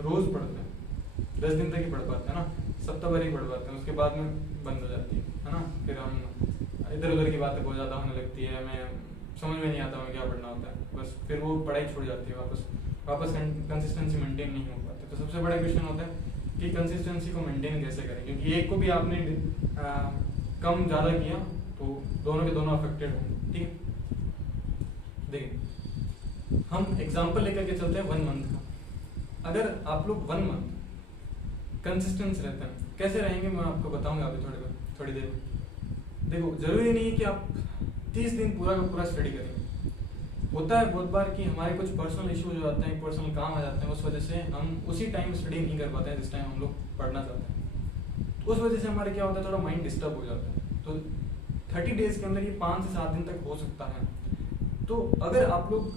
रोज पढ़ते हैं, 10 दिन तक ही पढ़ पाते हैं ना, सप्ताह भर ही पढ़ पाते हैं, उसके बाद में बंद हो जाती है ना। फिर हम इधर उधर की बातें बहुत ज़्यादा होने लगती है, हमें समझ में नहीं आता हमें क्या पढ़ना होता है, बस फिर वो पढ़ाई छूट जाती है, वापस कंसिस्टेंसी मेंटेन नहीं हो पाती। तो सबसे बड़ा क्वेश्चन होता है कि कंसिस्टेंसी को मेंटेन कैसे करें, क्योंकि एक को भी आपने कम ज़्यादा किया तो दोनों के दोनों अफेक्टेड होंगे, ठीक है। देखिए, हम एग्जाम्पल लेकर के चलते हैं 1 मंथ का। अगर आप लोग 1 मंथ कंसिस्टेंस रहते हैं, कैसे रहेंगे मैं आपको बताऊंगा अभी थोड़ी देर में। देखो, जरूरी नहीं है कि आप 30 दिन पूरा का पूरा स्टडी करेंगे। होता है बहुत बार कि हमारे कुछ पर्सनल इश्यूज हो जाते हैं, पर्सनल काम आ जाते हैं, उस वजह से हम उसी टाइम स्टडी नहीं कर पाते हैं जिस टाइम हम लोग पढ़ना चाहते हैं। तो उस वजह से हमारे क्या होता है, थोड़ा माइंड डिस्टर्ब हो जाता है। तो 30 डेज के अंदर ये 5 से 7 दिन तक हो सकता है। तो अगर आप लोग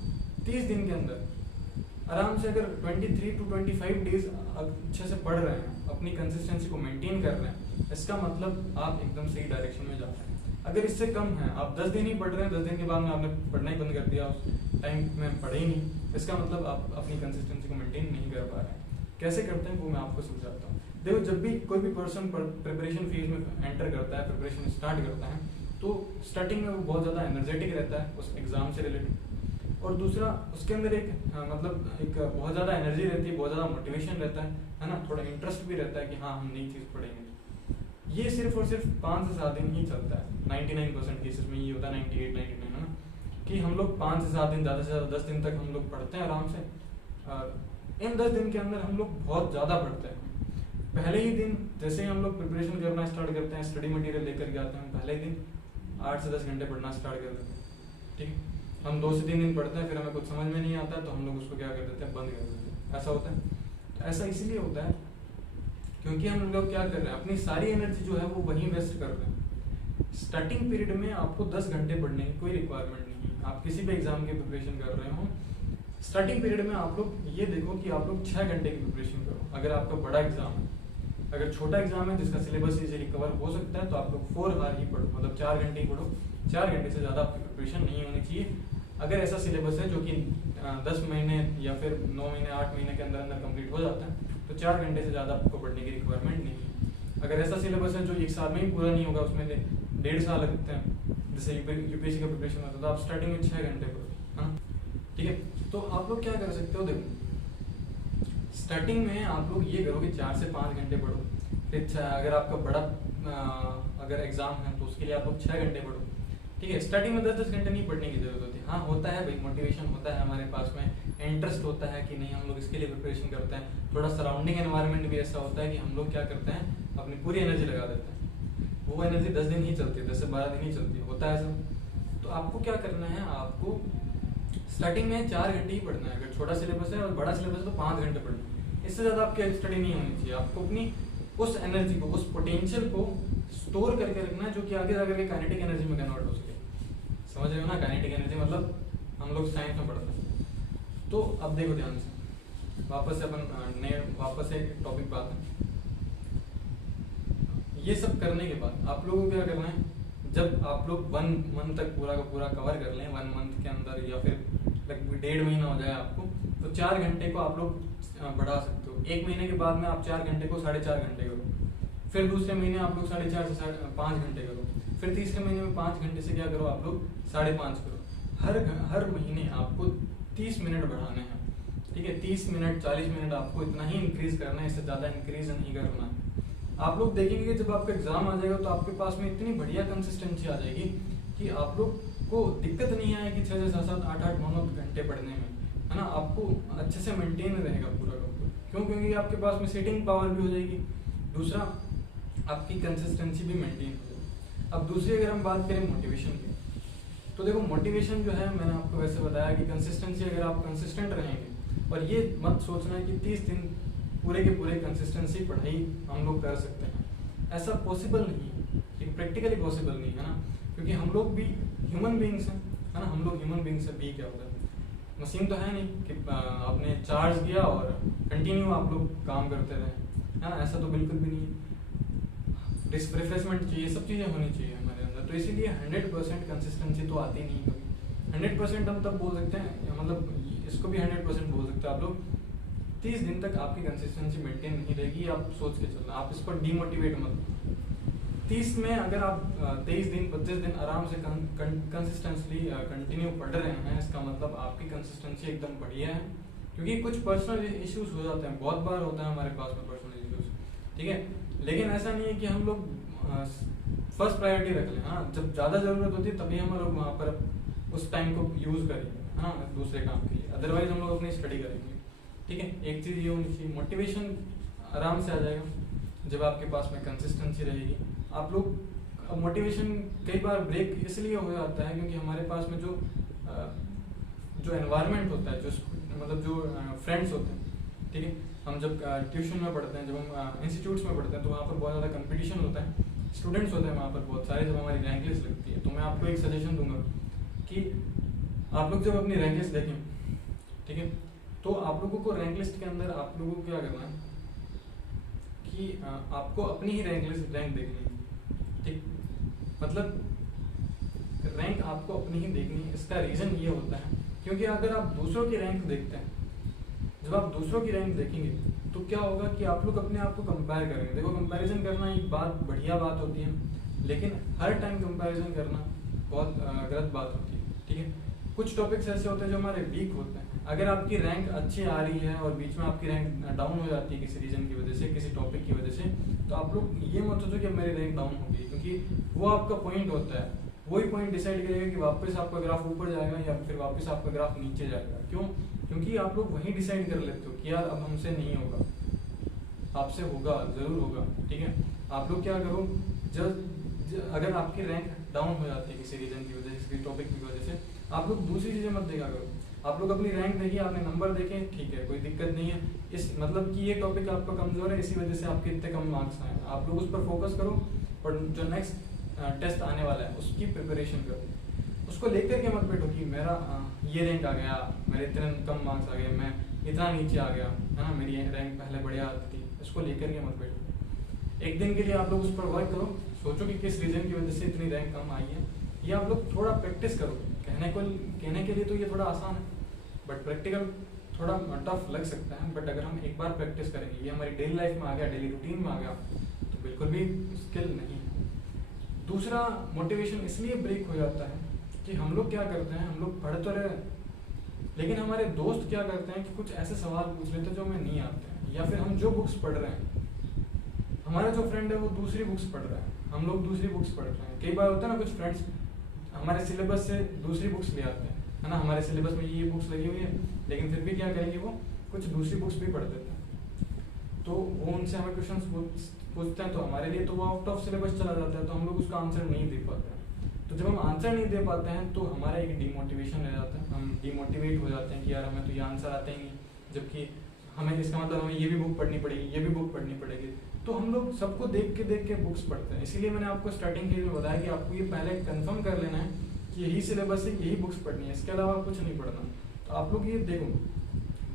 30 दिन के अंदर आराम से अगर 23 to 25 डेज अच्छे से पढ़ रहे हैं, अपनी कंसिस्टेंसी को मेंटेन कर रहे हैं, इसका मतलब आप एकदम सही डायरेक्शन में जा रहे हैं। अगर इससे कम है, आप 10 दिन ही पढ़ रहे हैं, 10 दिन के बाद में आपने पढ़ना ही बंद कर दिया, उस टाइम में पढ़े ही नहीं, इसका मतलब आप अपनी कंसिस्टेंसी को मेंटेन नहीं कर पा रहे हैं। कैसे करते हैं वो मैं आपको समझाता हूँ। देखो, जब भी कोई भी पर्सन प्रिपरेशन फेज में एंटर करता है, प्रिपरेशन स्टार्ट करता है, तो स्टार्टिंग में वो बहुत ज़्यादा एनर्जेटिक रहता है उस एग्जाम से रिलेटेड, और दूसरा उसके अंदर एक मतलब एक बहुत ज़्यादा एनर्जी रहती है, बहुत ज़्यादा मोटिवेशन रहता है ना, थोड़ा इंटरेस्ट भी रहता है कि हाँ हम नई चीज़ पढ़ेंगे। ये सिर्फ और सिर्फ 5 से 7 दिन ही चलता है। 99% केसेस में ये होता है, 98-99 है ना, कि हम लोग 5 से 7 दिन, ज़्यादा से ज़्यादा 10 दिन तक हम लोग पढ़ते हैं आराम से। इन 10 दिन के अंदर हम लोग बहुत ज़्यादा पढ़ते हैं। पहले ही दिन जैसे ही हम लोग प्रिपरेशन करना स्टार्ट करते हैं, स्टडी मटेरियल लेकर के आते हैं, पहले ही दिन 8 से 10 घंटे पढ़ना स्टार्ट कर देते हैं, ठीक है। हम 2 से 3 दिन पढ़ते हैं, फिर हमें कुछ समझ में नहीं आता तो हम लोग उसको क्या कर देते हैं, बंद कर देते हैं। ऐसा होता है। तो ऐसा इसलिए होता है क्योंकि हम लोग क्या कर रहे हैं, अपनी सारी एनर्जी जो है वो वहीं वेस्ट कर रहे हैं। स्टार्टिंग पीरियड में आपको 10 घंटे पढ़ने की कोई रिक्वायरमेंट नहीं है। आप किसी भी एग्जाम की प्रिपरेशन कर रहे हो, स्टार्टिंग पीरियड में आप लोग ये देखो कि आप लोग 6 घंटे की प्रिपरेशन करो। अगर आपका बड़ा एग्जाम है, अगर छोटा एग्जाम है जिसका सिलेबस इजीली कवर हो सकता है तो आप लोग 4 आवर ही पढ़ो, मतलब 4 घंटे ही पढ़ो। 4 घंटे से ज़्यादा आपकी प्रिपरेशन नहीं होनी चाहिए। अगर ऐसा सिलेबस है जो कि 10 महीने या फिर 9 महीने 8 महीने के अंदर अंदर कंप्लीट हो जाता है तो 4 घंटे से ज़्यादा आपको पढ़ने की रिक्वायरमेंट नहीं है। अगर ऐसा सिलेबस है जो 1 साल में ही पूरा नहीं होगा, उसमें 1.5 साल लगते हैं, जैसे यूपीएससी का प्रिपरेशन होता है, तो आप स्टार्टिंग में 6 घंटे पढ़ो, हाँ ठीक है। तो आप लोग क्या कर सकते हो, देखो स्टार्टिंग में आप लोग ये करो कि 4 से 5 घंटे पढ़ो। फिर अगर आपका बड़ा अगर एग्जाम है तो उसके लिए आप लोग 6 घंटे पढ़ो, ठीक है। स्टार्टिंग में 10-10 घंटे नहीं पढ़ने की जरूरत होती। हाँ होता है भाई, मोटिवेशन होता है हमारे पास में, इंटरेस्ट होता है कि नहीं हम लोग इसके लिए प्रिपरेशन करते हैं। थोड़ा सराउंडिंग एनवायरनमेंट भी ऐसा होता है कि हम लोग क्या करते हैं, अपनी पूरी एनर्जी लगा देते हैं। वो एनर्जी 10 दिन ही चलती है, 10 से 12 दिन ही चलती है, होता है ऐसा। तो आपको क्या करना है, आपको स्टार्टिंग में 4 घंटे ही पढ़ना है। अगर छोटा सिलेबस है और बड़ा सिलेबस है तो 5 घंटे पढ़ना है। इससे ज़्यादा आपकी स्टडी नहीं होनी चाहिए। आपको अपनी उस एनर्जी को, उस पोटेंशियल को स्टोर करके रखना है जो कि आगे जाकर के काइनेटिक एनर्जी में कन्वर्ट हो सके। समझ रहे हो ना, काइनेटिक एनर्जी मतलब हम लोग साइंस में पढ़ते हैं। तो अब देखो ध्यान से, वापस से अपन वापस से टॉपिक पे आते हैं। ये सब करने के बाद आप लोगों को क्या करना है, जब आप लोग 1 मंथ तक पूरा का पूरा कवर कर लें, 1 मंथ के अंदर या फिर लगभग 1.5 महीना हो जाए आपको, तो 4 घंटे को आप लोग बढ़ा सकते हो। 1 महीने के बाद में आप 4 घंटे को 4.5 घंटे करो, फिर दूसरे महीने आप लोग 4.5 से 5 घंटे करो, फिर तीसरे महीने में 5 घंटे से क्या करो आप लोग 5.5 करो। हर महीने आपको 30 मिनट बढ़ाने हैं, ठीक है। 30 मिनट 40 मिनट आपको इतना ही इंक्रीज करना है, इससे ज़्यादा इंक्रीज नहीं करना है। आप लोग देखेंगे कि जब आपका एग्जाम आ जाएगा तो आपके पास में इतनी बढ़िया कंसिस्टेंसी आ जाएगी कि आप लोग को दिक्कत नहीं आएगी 6 से 7, 8, 9 घंटे पढ़ने में, है ना। आपको अच्छे से मेंटेन रहेगा पूरा का पूरा, क्यों, क्योंकि आपके पास में सेटिंग पावर भी हो जाएगी। दूसरा आपकी कंसिस्टेंसी भी मेंटेन हो जाएगी। अब दूसरी अगर हम बात करें मोटिवेशन की, तो देखो मोटिवेशन जो है, मैंने आपको वैसे बताया कि कंसिस्टेंसी, अगर आप कंसिस्टेंट रहेंगे, और ये मत सोचना है कि 30 दिन पूरे के पूरे कंसिस्टेंसी पढ़ाई हम लोग कर सकते हैं, ऐसा पॉसिबल नहीं है, प्रैक्टिकली पॉसिबल नहीं है ना, क्योंकि हम लोग भी ह्यूमन बीइंग्स हैं, है ना। हम लोग ह्यूमन बीइंग्स से भी क्या होता है, मशीन तो है नहीं कि आपने चार्ज किया और कंटिन्यू आप लोग काम करते रहे, है ना, ऐसा तो बिल्कुल भी नहीं है। रिफ्रेशमेंट चाहिए, सब चीज़ें होनी चाहिए हमारे अंदर। तो इसीलिए 100% कंसिस्टेंसी तो आती नहीं कभी। 100% हम तब बोल सकते हैं, मतलब इसको भी 100% बोल सकते हैं आप लोग, 30 दिन तक आपकी कंसिस्टेंसी मेंटेन नहीं रहेगी। आप सोच के चलना, आप इस पर डीमोटिवेट मत। 30 में अगर आप 23 दिन 25 दिन आराम से कंसिस्टेंटली कंटिन्यू पढ़ रहे हैं, इसका मतलब आपकी कंसिस्टेंसी एकदम बढ़िया है। क्योंकि कुछ पर्सनल इश्यूज हो जाते हैं, बहुत बार होता है हमारे पास में पर्सनल इश्यूज, ठीक है। लेकिन ऐसा नहीं है कि हम लोग फर्स्ट प्रायोरिटी रख लें, हाँ जब ज़्यादा ज़रूरत होती है तभी हम लोग वहाँ पर उस टाइम को यूज़ करेंगे, है ना, दूसरे काम के लिए। अदरवाइज हम लोग अपनी स्टडी करेंगे, ठीक है। एक चीज़ ये होनी चाहिए, मोटिवेशन आराम से आ जाएगा जब आपके पास में कंसिस्टेंसी रहेगी। आप लोग मोटिवेशन कई बार ब्रेक इसलिए हो जाता है क्योंकि हमारे पास में जो एनवायरनमेंट होता है, जो मतलब जो फ्रेंड्स होते हैं, ठीक है। हम जब ट्यूशन में पढ़ते हैं, जब हम इंस्टीट्यूट्स में पढ़ते हैं, तो वहाँ पर बहुत ज़्यादा कंपटीशन होता है, स्टूडेंट्स होते हैं वहाँ पर बहुत सारे। जब हमारी रैंक लिस्ट लगती है तो मैं आपको एक सजेशन दूंगा कि आप लोग जब अपनी रैंक लिस्ट देखें, ठीक है, तो आप लोगों को रैंक लिस्ट के अंदर आप लोगों को क्या करना है कि आपको अपनी ही रैंक देखनी है, ठीक। मतलब रैंक आपको अपनी ही देखनी है। इसका रीज़न ये होता है क्योंकि अगर आप दूसरों की रैंक देखते हैं, जब आप दूसरों की रैंक देखेंगे तो क्या होगा कि आप लोग अपने आप को कंपेयर करेंगे। देखो कंपैरिजन करना एक बात बढ़िया बात होती है, लेकिन हर टाइम कंपैरिजन करना बहुत गलत बात होती है, ठीक है। कुछ टॉपिक्स ऐसे होते हैं जो हमारे वीक होते हैं। अगर आपकी रैंक अच्छी आ रही है और बीच में आपकी रैंक डाउन हो जाती है किसी रीजन की वजह से, किसी टॉपिक की वजह से, तो आप लोग ये मत सोचो कि अब मेरी रैंक डाउन हो गई, क्योंकि वो आपका पॉइंट होता है। वही पॉइंट डिसाइड करेगा कि वापस आपका ग्राफ ऊपर जाएगा या फिर वापस आपका ग्राफ नीचे जाएगा। क्यों? क्योंकि आप लोग वही डिसाइड कर लेते हो कि यार अब हमसे नहीं होगा, आपसे होगा, ज़रूर होगा, ठीक है। आप लोग क्या करो, जब अगर आपकी रैंक डाउन हो जाती है किसी रीजन की वजह से, किसी टॉपिक की वजह से, आप लोग दूसरी चीज़ें मत देखा करो। आप लोग अपनी रैंक देखिए, आपने नंबर देखे, ठीक है, कोई दिक्कत नहीं है। इस मतलब कि ये टॉपिक आपका कमज़ोर है, इसी वजह से आपके इतने कम मार्क्स आए। आप लोग उस पर फोकस करो और जो नेक्स्ट टेस्ट आने वाला है उसकी प्रिपरेशन करो। उसको लेकर के मत बैठो कि मेरा ये रैंक आ गया, मेरे इतने कम मार्क्स आ गए, मैं इतना नीचे आ गया, है ना, मेरी रैंक पहले बढ़िया आती थी। इसको लेकर के मत बैठो। एक दिन के लिए आप लोग उस पर वर्क करो, सोचो कि किस रीजन की वजह से इतनी रैंक कम आई है, ये आप लोग थोड़ा प्रैक्टिस करो। कहने के लिए तो ये थोड़ा आसान है, बट प्रैक्टिकल थोड़ा टफ लग सकता है। बट अगर हम एक बार प्रैक्टिस करेंगे, ये हमारी डेली लाइफ में आ गया, डेली रूटीन में आ गया, तो बिल्कुल भी मुश्किल नहीं है। दूसरा, मोटिवेशन इसलिए ब्रेक हो जाता है कि हम लोग क्या करते हैं, हम लोग पढ़ तो रहे लेकिन हमारे दोस्त क्या करते हैं कि कुछ ऐसे सवाल पूछ लेते हैं जो हमें नहीं आते हैं, या फिर हम जो बुक्स पढ़ रहे हैं, हमारा जो फ्रेंड है वो दूसरी बुक्स पढ़ रहा है, हम लोग दूसरी बुक्स पढ़ रहे हैं। कई बार होता है ना, कुछ फ्रेंड्स हमारे सिलेबस से दूसरी बुक्स ले आते हैं, है ना, हमारे सिलेबस में ये बुक्स लगी हुई है, लेकिन फिर भी क्या करेंगे, वो कुछ दूसरी बुक्स भी पढ़ देते हैं। तो वो उनसे हमें क्वेश्चन पूछते हैं, तो हमारे लिए तो वो आउट ऑफ सिलेबस चला जाता है, तो हम लोग उसका आंसर नहीं दे पाते हैं। तो जब हम आंसर नहीं दे पाते हैं तो हमारा एक डिमोटिवेशन रह जाता है, हम डिमोटिवेट हो जाते हैं कि यार हमें तो ये आंसर आता ही नहीं, जबकि हमें इसका मतलब हमें ये भी बुक पढ़नी पड़ेगी, ये भी बुक पढ़नी पड़ेगी। तो हम लोग सबको देख के बुक्स पढ़ते हैं। इसीलिए मैंने आपको स्टार्टिंग फेज में बताया कि आपको ये पहले कंफर्म कर लेना है कि यही सिलेबस है, यही बुक्स पढ़नी है, इसके अलावा कुछ नहीं पढ़ना। तो आप लोग ये देखो,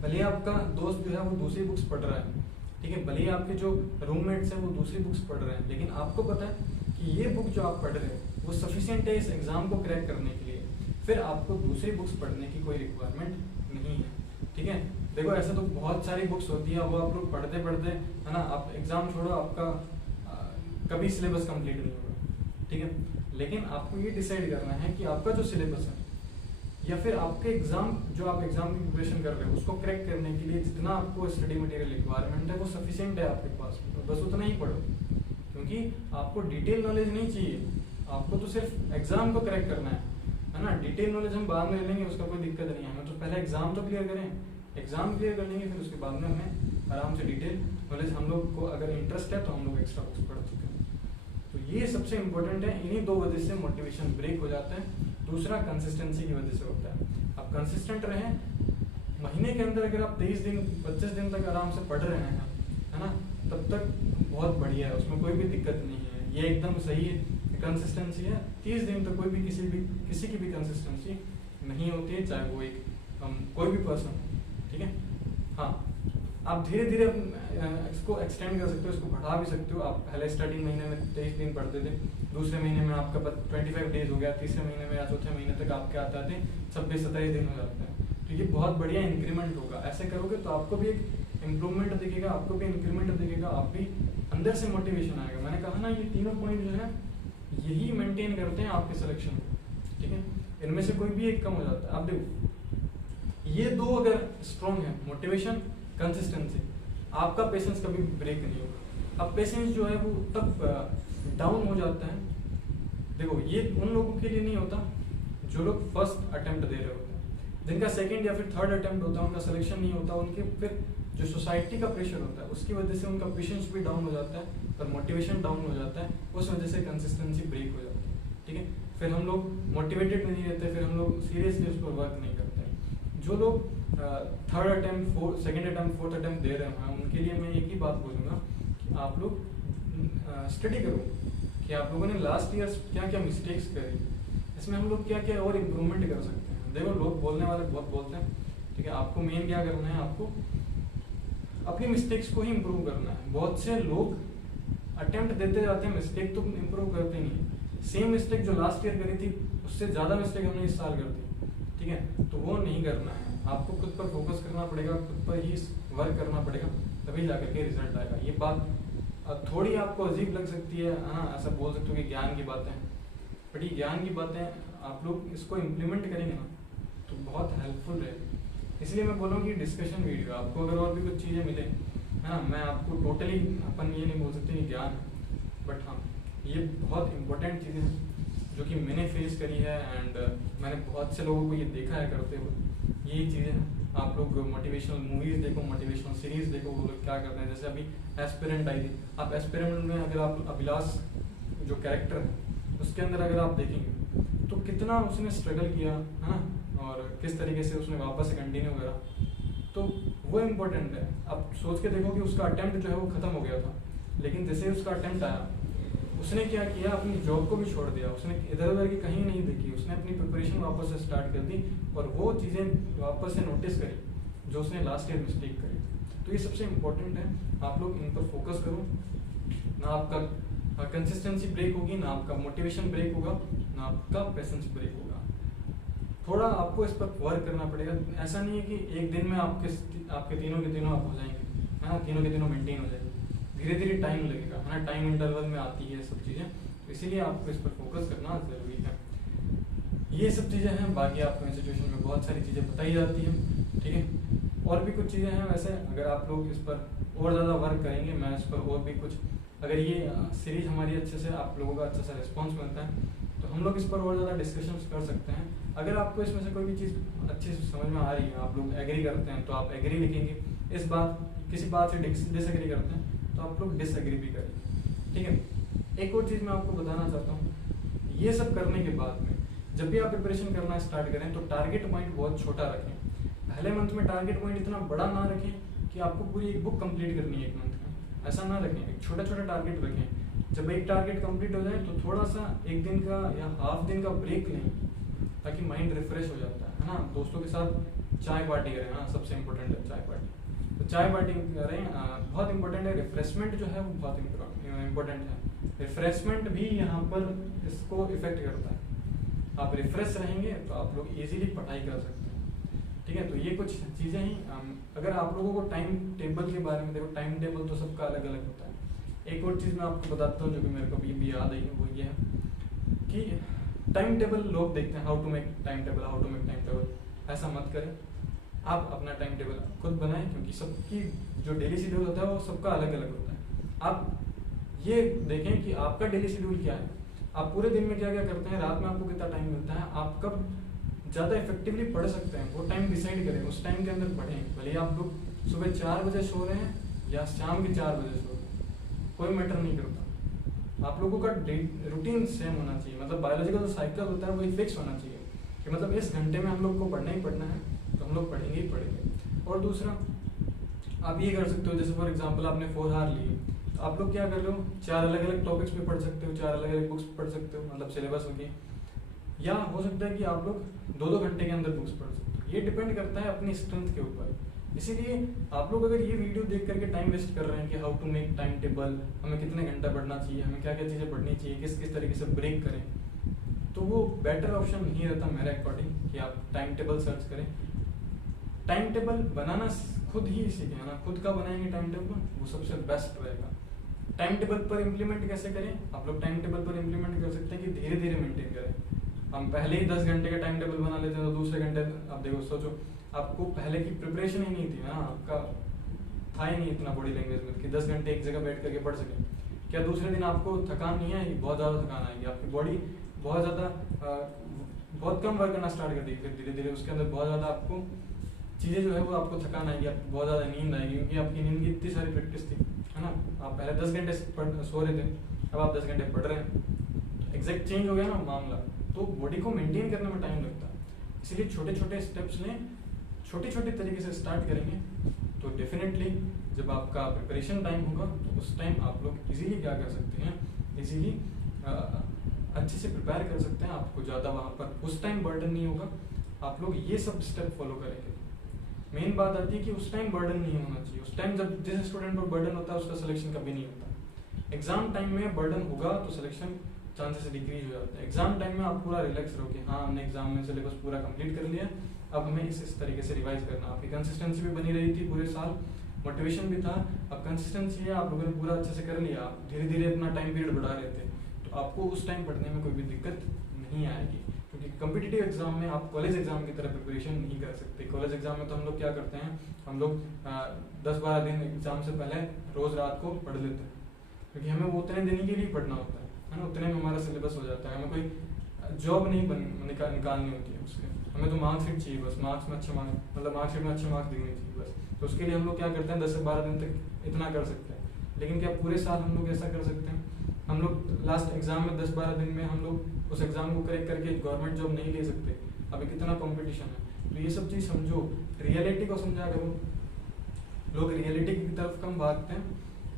भले आपका दोस्त जो है वो दूसरी बुक्स पढ़ रहा है, ठीक है, भले आपके जो रूममेट्स हैं वो दूसरी बुक्स पढ़ रहे हैं, लेकिन आपको पता है कि ये बुक जो आप पढ़ रहे हो वो सफिशिएंट है इस एग्जाम को क्रैक करने के लिए, फिर आपको दूसरी बुक्स पढ़ने की कोई रिक्वायरमेंट नहीं है। ठीक है, देखो ऐसा तो बहुत सारी बुक्स होती है, वो आप लोग पढ़ते पढ़ते, है ना, आप एग्जाम छोड़ो, आपका कभी सिलेबस कंप्लीट नहीं होगा। ठीक है, लेकिन आपको ये डिसाइड करना है कि आपका जो सिलेबस है या फिर आपके एग्जाम जो आप एग्जाम की प्रिपरेशन कर रहे हो उसको क्रैक करने के लिए जितना आपको स्टडी मटेरियल रिक्वायरमेंट है वो सफिशिएंट है आपके पास, बस उतना ही पढ़ो। क्योंकि आपको डिटेल नॉलेज नहीं चाहिए, आपको तो सिर्फ एग्जाम को क्रैक करना है ना। डिटेल नॉलेज हम बाद में ले लेंगे, उसका कोई दिक्कत नहीं है, हमें तो पहले एग्जाम तो क्लियर करें, एग्जाम क्लियर कर लेंगे, फिर उसके बाद में हमें आराम से डिटेल नॉलेज, हम लोग को अगर इंटरेस्ट है तो हम लोग एक्स्ट्रा बुक्स पढ़ सकते हैं। तो ये सबसे इंपॉर्टेंट है, इन्हीं दो वजह से मोटिवेशन ब्रेक हो जाता है। दूसरा कंसिस्टेंसी की वजह से होता है। आप कंसिस्टेंट रहें, महीने के अंदर अगर आप 23 दिन 25 दिन तक आराम से पढ़ रहे हैं, है ना, तब तक बहुत बढ़िया है, उसमें कोई भी दिक्कत नहीं है, ये एकदम सही है कंसिस्टेंसी है। 30 दिन तक कोई भी किसी की भी कंसिस्टेंसी नहीं होती है, चाहे वो एक कोई भी पर्सन हो। ठीक है, हाँ, आप धीरे धीरे इसको एक्सटेंड कर सकते हो, इसको बढ़ा भी सकते हो। आप पहले स्टार्टिंग महीने में 23 दिन पढ़ते थे, दूसरे महीने में आपका 25 डेज हो गया, तीसरे महीने में या चौथे महीने तक आपके आते आते 26-27 दिन हो जाते हैं। तो ये बहुत बढ़िया इंक्रीमेंट होगा। ऐसे करोगे तो आपको भी एक इम्प्रूवमेंट दिखेगा, आपको भी इंक्रीमेंट दिखेगा, आप भी अंदर से मोटिवेशन आएगा। मैंने कहा ना, ये तीनों पॉइंट जो है यही मेंटेन करते हैं आपके सिलेक्शन को। ठीक है, इनमें से कोई भी एक कम हो जाता है। आप देखो, ये दो अगर स्ट्रॉन्ग है, मोटिवेशन, कंसिस्टेंसी, आपका पेशेंस कभी ब्रेक नहीं होगा। अब पेशेंस जो है वो तब डाउन हो जाता है, देखो ये उन लोगों के लिए नहीं होता जो लोग फर्स्ट अटेम्प्ट दे रहे होते हैं, जिनका सेकंड या फिर थर्ड अटेम्प्ट होता है, उनका सिलेक्शन नहीं होता, उनके फिर जो सोसाइटी का प्रेशर होता है उसकी वजह से उनका पेशेंस भी डाउन हो जाता है और मोटिवेशन डाउन हो जाता है, उस वजह से कंसिस्टेंसी ब्रेक हो जाती है। ठीक है, फिर हम लोग मोटिवेटेड नहीं रहते, फिर हम लोग सीरियसली उस पर वर्क नहीं करते। जो लोग third attempt, second attempt, fourth attempt दे रहे हैं, उनके लिए मैं एक ही बात बोलूँगा कि आप लोग स्टडी करो कि आप लोगों ने लास्ट ईयर क्या क्या मिस्टेक्स करी, इसमें हम लोग क्या क्या और इम्प्रूवमेंट कर सकते हैं। देखो, लोग बोलने वाले बहुत बोलते हैं, ठीक है, आपको मेन क्या करना है, आपको अपनी मिस्टेक्स को ही इम्प्रूव करना है। बहुत से लोग अटेम्प्ट देते जाते हैं, मिस्टेक तो इम्प्रूव करते नहीं। सेम मिस्टेक जो लास्ट ईयर करी थी उससे ज़्यादा मिस्टेक हमने इस साल कर दी। ठीक है, तो वो नहीं करना है, आपको खुद पर फोकस करना पड़ेगा, खुद पर ही वर्क करना पड़ेगा, तभी जाकर के रिजल्ट आएगा। ये बात थोड़ी आपको अजीब लग सकती है, हाँ, ऐसा बोल सकते हो कि ज्ञान की बातें हैं, बट ये ज्ञान की बातें आप लोग इसको इम्प्लीमेंट करेंगे ना तो बहुत हेल्पफुल रहेगी। इसलिए मैं बोल रहा हूँ कि डिस्कशन वीडियो, आपको अगर और भी कुछ चीज़ें मिले, है ना, मैं आपको टोटली अपन ये नहीं बोल सकते कि ज्ञान है, बट हाँ, ये बहुत इंपॉर्टेंट चीज़ें हैं जो कि मैंने फेस करी है एंड मैंने बहुत से लोगों को ये देखा है करते हुए। यही चीज़ें हैं, आप लोग मोटिवेशनल मूवीज़ देखो, मोटिवेशनल सीरीज़ देखो, वो लोग क्या करते हैं। जैसे अभी एस्पिरेंट आई थी, आप एस्पिरेंट में अगर आप अभिलाष जो कैरेक्टर है उसके अंदर अगर आप देखेंगे तो कितना उसने स्ट्रगल किया, है ना, और किस तरीके से उसने वापस से कंटिन्यू करा, तो वो इम्पोर्टेंट है। अब सोच के देखो कि उसका अटेम्प्ट जो है वो ख़त्म हो गया था, लेकिन जैसे उसका अटेम्प्ट आया उसने क्या किया, अपनी जॉब को भी छोड़ दिया, उसने इधर उधर की कहीं नहीं देखी, उसने अपनी प्रिपरेशन वापस से स्टार्ट कर दी और वो चीज़ें वापस से नोटिस करी जो उसने लास्ट ईयर मिस्टेक करी। तो ये सबसे इम्पोर्टेंट है, आप लोग इन पर फोकस करो ना आपका कंसिस्टेंसी ब्रेक होगी, ना आपका मोटिवेशन ब्रेक होगा, ना आपका पेशेंस ब्रेक होगा। थोड़ा आपको इस पर वर्क करना पड़ेगा। ऐसा नहीं है कि एक दिन में आपके तीनों के तीनों आप हो जाएंगे, है ना, तीनों के तीनों मेंटेन हो जाएंगे। धीरे धीरे टाइम लगेगा, है ना, टाइम इंटरवल में आती है सब चीज़ें, तो इसीलिए आपको इस पर फोकस करना ज़रूरी है। ये सब चीज़ें हैं, बाकी आपको इंस्टीट्यूशन में बहुत सारी चीज़ें बताई जाती हैं, ठीक है। और भी कुछ चीज़ें हैं, वैसे अगर आप लोग इस पर और ज़्यादा वर्क करेंगे, मैं इस पर और भी कुछ, अगर ये सीरीज हमारी अच्छे से आप लोगों का अच्छा सा रिस्पॉन्स मिलता है तो हम लोग इस पर और ज़्यादा डिस्कशंस कर सकते हैं। अगर आपको इसमें से कोई भी चीज़ अच्छी से समझ में आ रही है, आप लोग एग्री करते हैं तो आप एग्री लिखेंगे, इस बात किसी बात से डिसएग्री करते हैं तो आप लोग डिसएग्री भी करेंगे, ठीक है। एक और चीज़ मैं आपको बताना चाहता हूँ, ये सब करने के बाद में जब भी आप प्रिपरेशन करना स्टार्ट करें तो टारगेट पॉइंट बहुत छोटा रखें। पहले मंथ में टारगेट पॉइंट इतना बड़ा ना रखें कि आपको पूरी एक बुक कंप्लीट करनी है एक मंथ में, ऐसा ना रखें। एक छोटा छोटा टारगेट रखें। जब एक टारगेट कंप्लीट हो जाए तो थोड़ा सा एक दिन का या हाफ दिन का ब्रेक लें, ताकि माइंड रिफ्रेश हो जाता है ना। दोस्तों के साथ चाय पार्टी करें, हाँ सबसे इम्पोर्टेंट है चाय पार्टी। तो चाय पार्टी करें, बहुत इंपॉर्टेंट है। रिफ्रेशमेंट जो है वो बहुत इंपॉर्टेंट है। रिफ्रेशमेंट भी यहाँ पर इसको इफेक्ट करता है। आप रिफ्रेश रहेंगे तो आप लोग इजीली पढ़ाई कर सकते हैं, ठीक है। तो ये कुछ चीज़ें हैं। अगर आप लोगों को टाइम टेबल के बारे में, देखो टाइम टेबल तो सबका अलग अलग होता है। एक और चीज़ मैं आपको बताता हूँ जो कि मेरे को भी याद आई है, वो ये है कि टाइम टेबल लोग देखते हैं, how to make time table, how to make time table. ऐसा मत करें, आप अपना टाइम टेबल खुद बनाएं, क्योंकि सबकी जो डेली शेड्यूल होता है वो सबका अलग अलग होता है। आप ये देखें कि आपका डेली शेड्यूल क्या है, आप पूरे दिन में क्या क्या करते हैं, रात में आपको कितना टाइम मिलता है, आप कब ज़्यादा इफेक्टिवली पढ़ सकते हैं, वो टाइम डिसाइड करें, उस टाइम के अंदर पढ़ें। भले आप लोग सुबह 4 बजे सो रहे हैं या शाम के 4 बजे सो रहे हैं, कोई मैटर नहीं करता। आप लोगों का रूटीन सेम होना चाहिए, मतलब बायोलॉजिकल जो साइकिल होता है वही फिक्स होना चाहिए कि मतलब इस घंटे में हम लोग को पढ़ना ही पढ़ना है, तो हम लोग पढ़ेंगे ही पढ़ेंगे। और दूसरा आप ये कर सकते हो, जैसे फॉर एग्जाम्पल आपने 4 आवर लिए, तो आप लोग क्या कर रहे हो, 4 अलग अलग टॉपिक्स पे पढ़ सकते हो, 4 अलग अलग बुक्स पढ़ सकते हो, मतलब सिलेबस होगी। या हो सकता है कि आप लोग 2-2 घंटे के अंदर बुक्स पढ़ सकते हो। ये डिपेंड करता है अपनी स्ट्रेंथ के ऊपर। इसीलिए आप लोग अगर ये वीडियो देख करके टाइम वेस्ट कर रहे हैं कि how to make time table, हमें कितने घंटा पढ़ना चाहिए, हमें क्या क्या चीज़ें पढ़नी चाहिए, किस किस तरीके से ब्रेक करें, तो वो बेटर ऑप्शन नहीं रहता मेरे अकॉर्डिंग कि आप टाइम टेबल सर्च करें। टाइम टेबल बनाना खुद ही सीखें ना, खुद का बनाएंगे टाइम टेबल, वो सबसे बेस्ट रहेगा। टाइम टेबल पर इम्प्लीमेंट कैसे करें, आप लोग टाइम टेबल पर इम्प्लीमेंट कर सकते हैं कि धीरे धीरे मेंटेन करें। हम पहले ही 10 घंटे का टाइम टेबल बना लेते हैं तो दूसरे घंटे आप देखो, सोचो आपको पहले की प्रिपरेशन ही नहीं थी ना, आपका था ही नहीं इतना बॉडी लैंग्वेज में कि 10 घंटे एक जगह बैठ करके पढ़ सकें। क्या दूसरे दिन आपको थकान नहीं आएगी? बहुत ज़्यादा थकान आएगी, आपकी बॉडी बहुत ज़्यादा बहुत कम वर्क करना स्टार्ट कर देगी। फिर धीरे धीरे उसके अंदर बहुत ज़्यादा आपको चीज़ें जो है वो आपको थकान आएगी, आपको बहुत ज़्यादा नींद आएगी, क्योंकि आपकी नींद की इतनी सारी प्रैक्टिस थी, है ना। आप पहले 10 घंटे सो रहे थे, अब आप 10 घंटे पढ़ रहे हैं, एग्जैक्ट चेंज हो गया ना मामला। तो बॉडी को मेंटेन करने में टाइम लगता है, इसलिए छोटे छोटे स्टेप्स लें, छोटे छोटे तरीके से स्टार्ट करेंगे तो डेफिनेटली जब आपका प्रिपरेशन टाइम होगा तो उस टाइम आप लोग इजीली क्या कर सकते हैं, इजीली अच्छे से प्रिपेयर कर सकते हैं। आपको ज़्यादा वहाँ पर उस टाइम बर्डन नहीं होगा, आप लोग ये सब स्टेप फॉलो करेंगे। मेन बात आती है कि उस टाइम बर्डन नहीं होना चाहिए। उस टाइम जब जिस स्टूडेंट पर बर्डन होता है उसका सिलेक्शन कभी नहीं होता। एग्जाम टाइम में बर्डन होगा तो सिलेक्शन चांसेस डिक्रीज हो जाते हैं। एग्जाम टाइम में आप पूरा रिलैक्स रहो कि हाँ हमने एग्जाम में सिलेबस पूरा कंप्लीट कर लिया, अब हमें इस तरीके से रिवाइज करना। आपकी कंसिस्टेंसी भी बनी रही थी पूरे साल, मोटिवेशन भी था, अब कंसिस्टेंसी है, आप लोगों ने पूरा अच्छे से कर लिया, आप धीरे धीरे अपना टाइम पीरियड बढ़ा रहे थे, तो आपको उस टाइम पढ़ने में कोई भी दिक्कत नहीं आएगी। क्योंकि कम्पिटिटिव एग्जाम में आप कॉलेज एग्जाम की तरह प्रिपरेशन नहीं कर सकते। कॉलेज एग्जाम में तो हम लोग क्या करते हैं, हम लोग 10-12 दिन एग्जाम से पहले रोज रात को पढ़ लेते हैं, क्योंकि हमें वो उतने दिन के लिए पढ़ना होता है ना, उतने में हमारा सिलेबस हो जाता है। हमें कोई जॉब नहीं निकालनी होती है उसके, हमें तो मार्कशीट चाहिए बस, मार्क्स में अच्छे मार्क्स, मतलब मार्कशीट में अच्छे मार्क्स दिखने चाहिए बस। तो उसके लिए हम लोग क्या करते हैं, 10 से 12 दिन तक इतना कर सकते हैं। लेकिन क्या पूरे साल हम लोग ऐसा कर सकते हैं? हम लोग लास्ट एग्जाम में 10-12 दिन में हम लोग उस एग्जाम को क्रैक करके गवर्नमेंट जॉब नहीं ले सकते। अभी कितना कंपटीशन है, तो ये सब चीज़ समझो, रियलिटी को समझा करो। लोग रियलिटी की तरफ कम भागते हैं,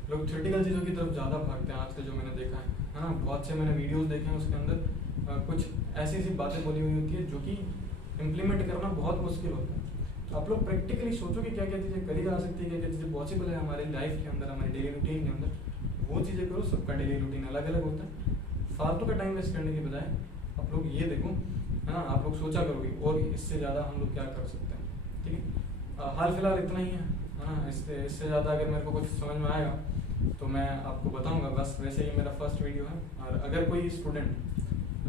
लोग थ्योरेटिकल चीज़ों की तरफ ज़्यादा भागते हैं। आजकल जो मैंने देखा है ना, बहुत से मैंने वीडियोस देखे हैं, उसके अंदर कुछ ऐसी ऐसी बातें बोली हुई होती है जो कि इम्प्लीमेंट करना बहुत मुश्किल होता है। तो आप लोग प्रैक्टिकली सोचो कि क्या क्या चीज़ें करी जा सकती है, क्या क्या चीज़ें पॉसिबल है हमारे लाइफ के अंदर, हमारे डेली रूटीन के अंदर, वो चीज़ें करो, सबका डेली रूटीन अलग अलग होता है। फालतू का टाइम वेस्ट करने की बजाय आप लोग ये देखो, है ना, आप लोग सोचा करोगे और इससे ज़्यादा हम लोग क्या कर सकते हैं, ठीक है। हाल फिलहाल इतना ही है ना, इससे ज़्यादा अगर मेरे को कुछ समझ में आएगा तो मैं आपको बताऊंगा। बस वैसे ही मेरा फर्स्ट वीडियो है, और अगर कोई स्टूडेंट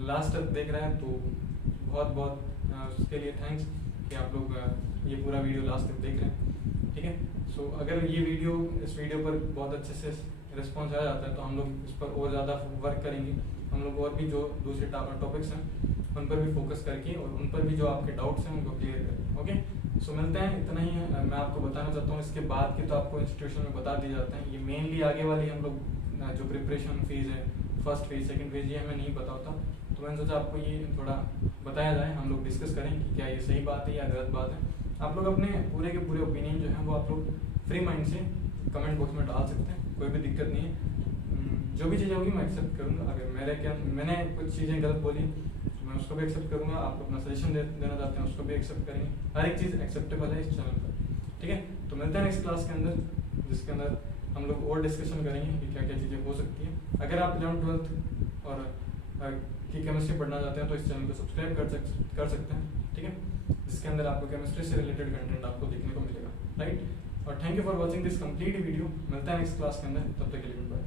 लास्ट तक देख रहा है तो बहुत बहुत उसके लिए थैंक्स कि आप लोग ये पूरा वीडियो लास्ट तक देख रहे हैं, ठीक है। सो अगर इस वीडियो पर बहुत अच्छे से रिस्पॉन्स आ जाता है तो हम लोग इस पर और ज़्यादा वर्क करेंगे। हम लोग और भी जो दूसरे टॉपिक्स हैं उन पर भी फोकस करके और उन पर भी जो आपके डाउट्स हैं उनको क्लियर करें। ओके, सो मिलते हैं, इतना ही है। मैं आपको बताना चाहता हूँ, इसके बाद के तो आपको इंस्टीट्यूशन में बता दिए जाते हैं। ये मेनली आगे वाली हम लोग जो प्रिपरेशन फेज है, फर्स्ट फेज सेकंड फेज, ये हमें नहीं पता होता, तो मैंने सोचा आपको ये थोड़ा बताया जाए, हम लोग डिस्कस करें कि क्या ये सही बात है या गलत बात है। आप लोग अपने पूरे के पूरे ओपिनियन जो है वो आप लोग फ्री माइंड से कमेंट बॉक्स में डाल सकते हैं, कोई भी दिक्कत नहीं है। जो भी चीज़ें होगी मैं एक्सेप्ट करूँगा। अगर मैंने कुछ चीज़ें गलत बोली तो मैं उसको भी एक्सेप्ट करूँगा। आप अपना सजेशन देना चाहते हैं उसको भी एक्सेप्ट करेंगे। हर एक चीज़ एक्सेप्टेबल है इस चैनल पर, ठीक है। तो मिलते हैं नेक्स्ट क्लास के अंदर, जिसके अंदर हम लोग और डिस्कशन करेंगे कि क्या क्या चीज़ें हो सकती हैं। अगर आप 11th 12th और की केमिस्ट्री पढ़ना चाहते हैं तो इस चैनल को सब्सक्राइब कर सकते हैं, ठीक है, जिसके अंदर आपको केमिस्ट्री से रिलेटेड कंटेंट आपको देखने को मिलेगा, राइट। और thank you for watching this complete video. मिलता है नेक्स्ट क्लास के अंदर, तब तक के लिए गुड बाय।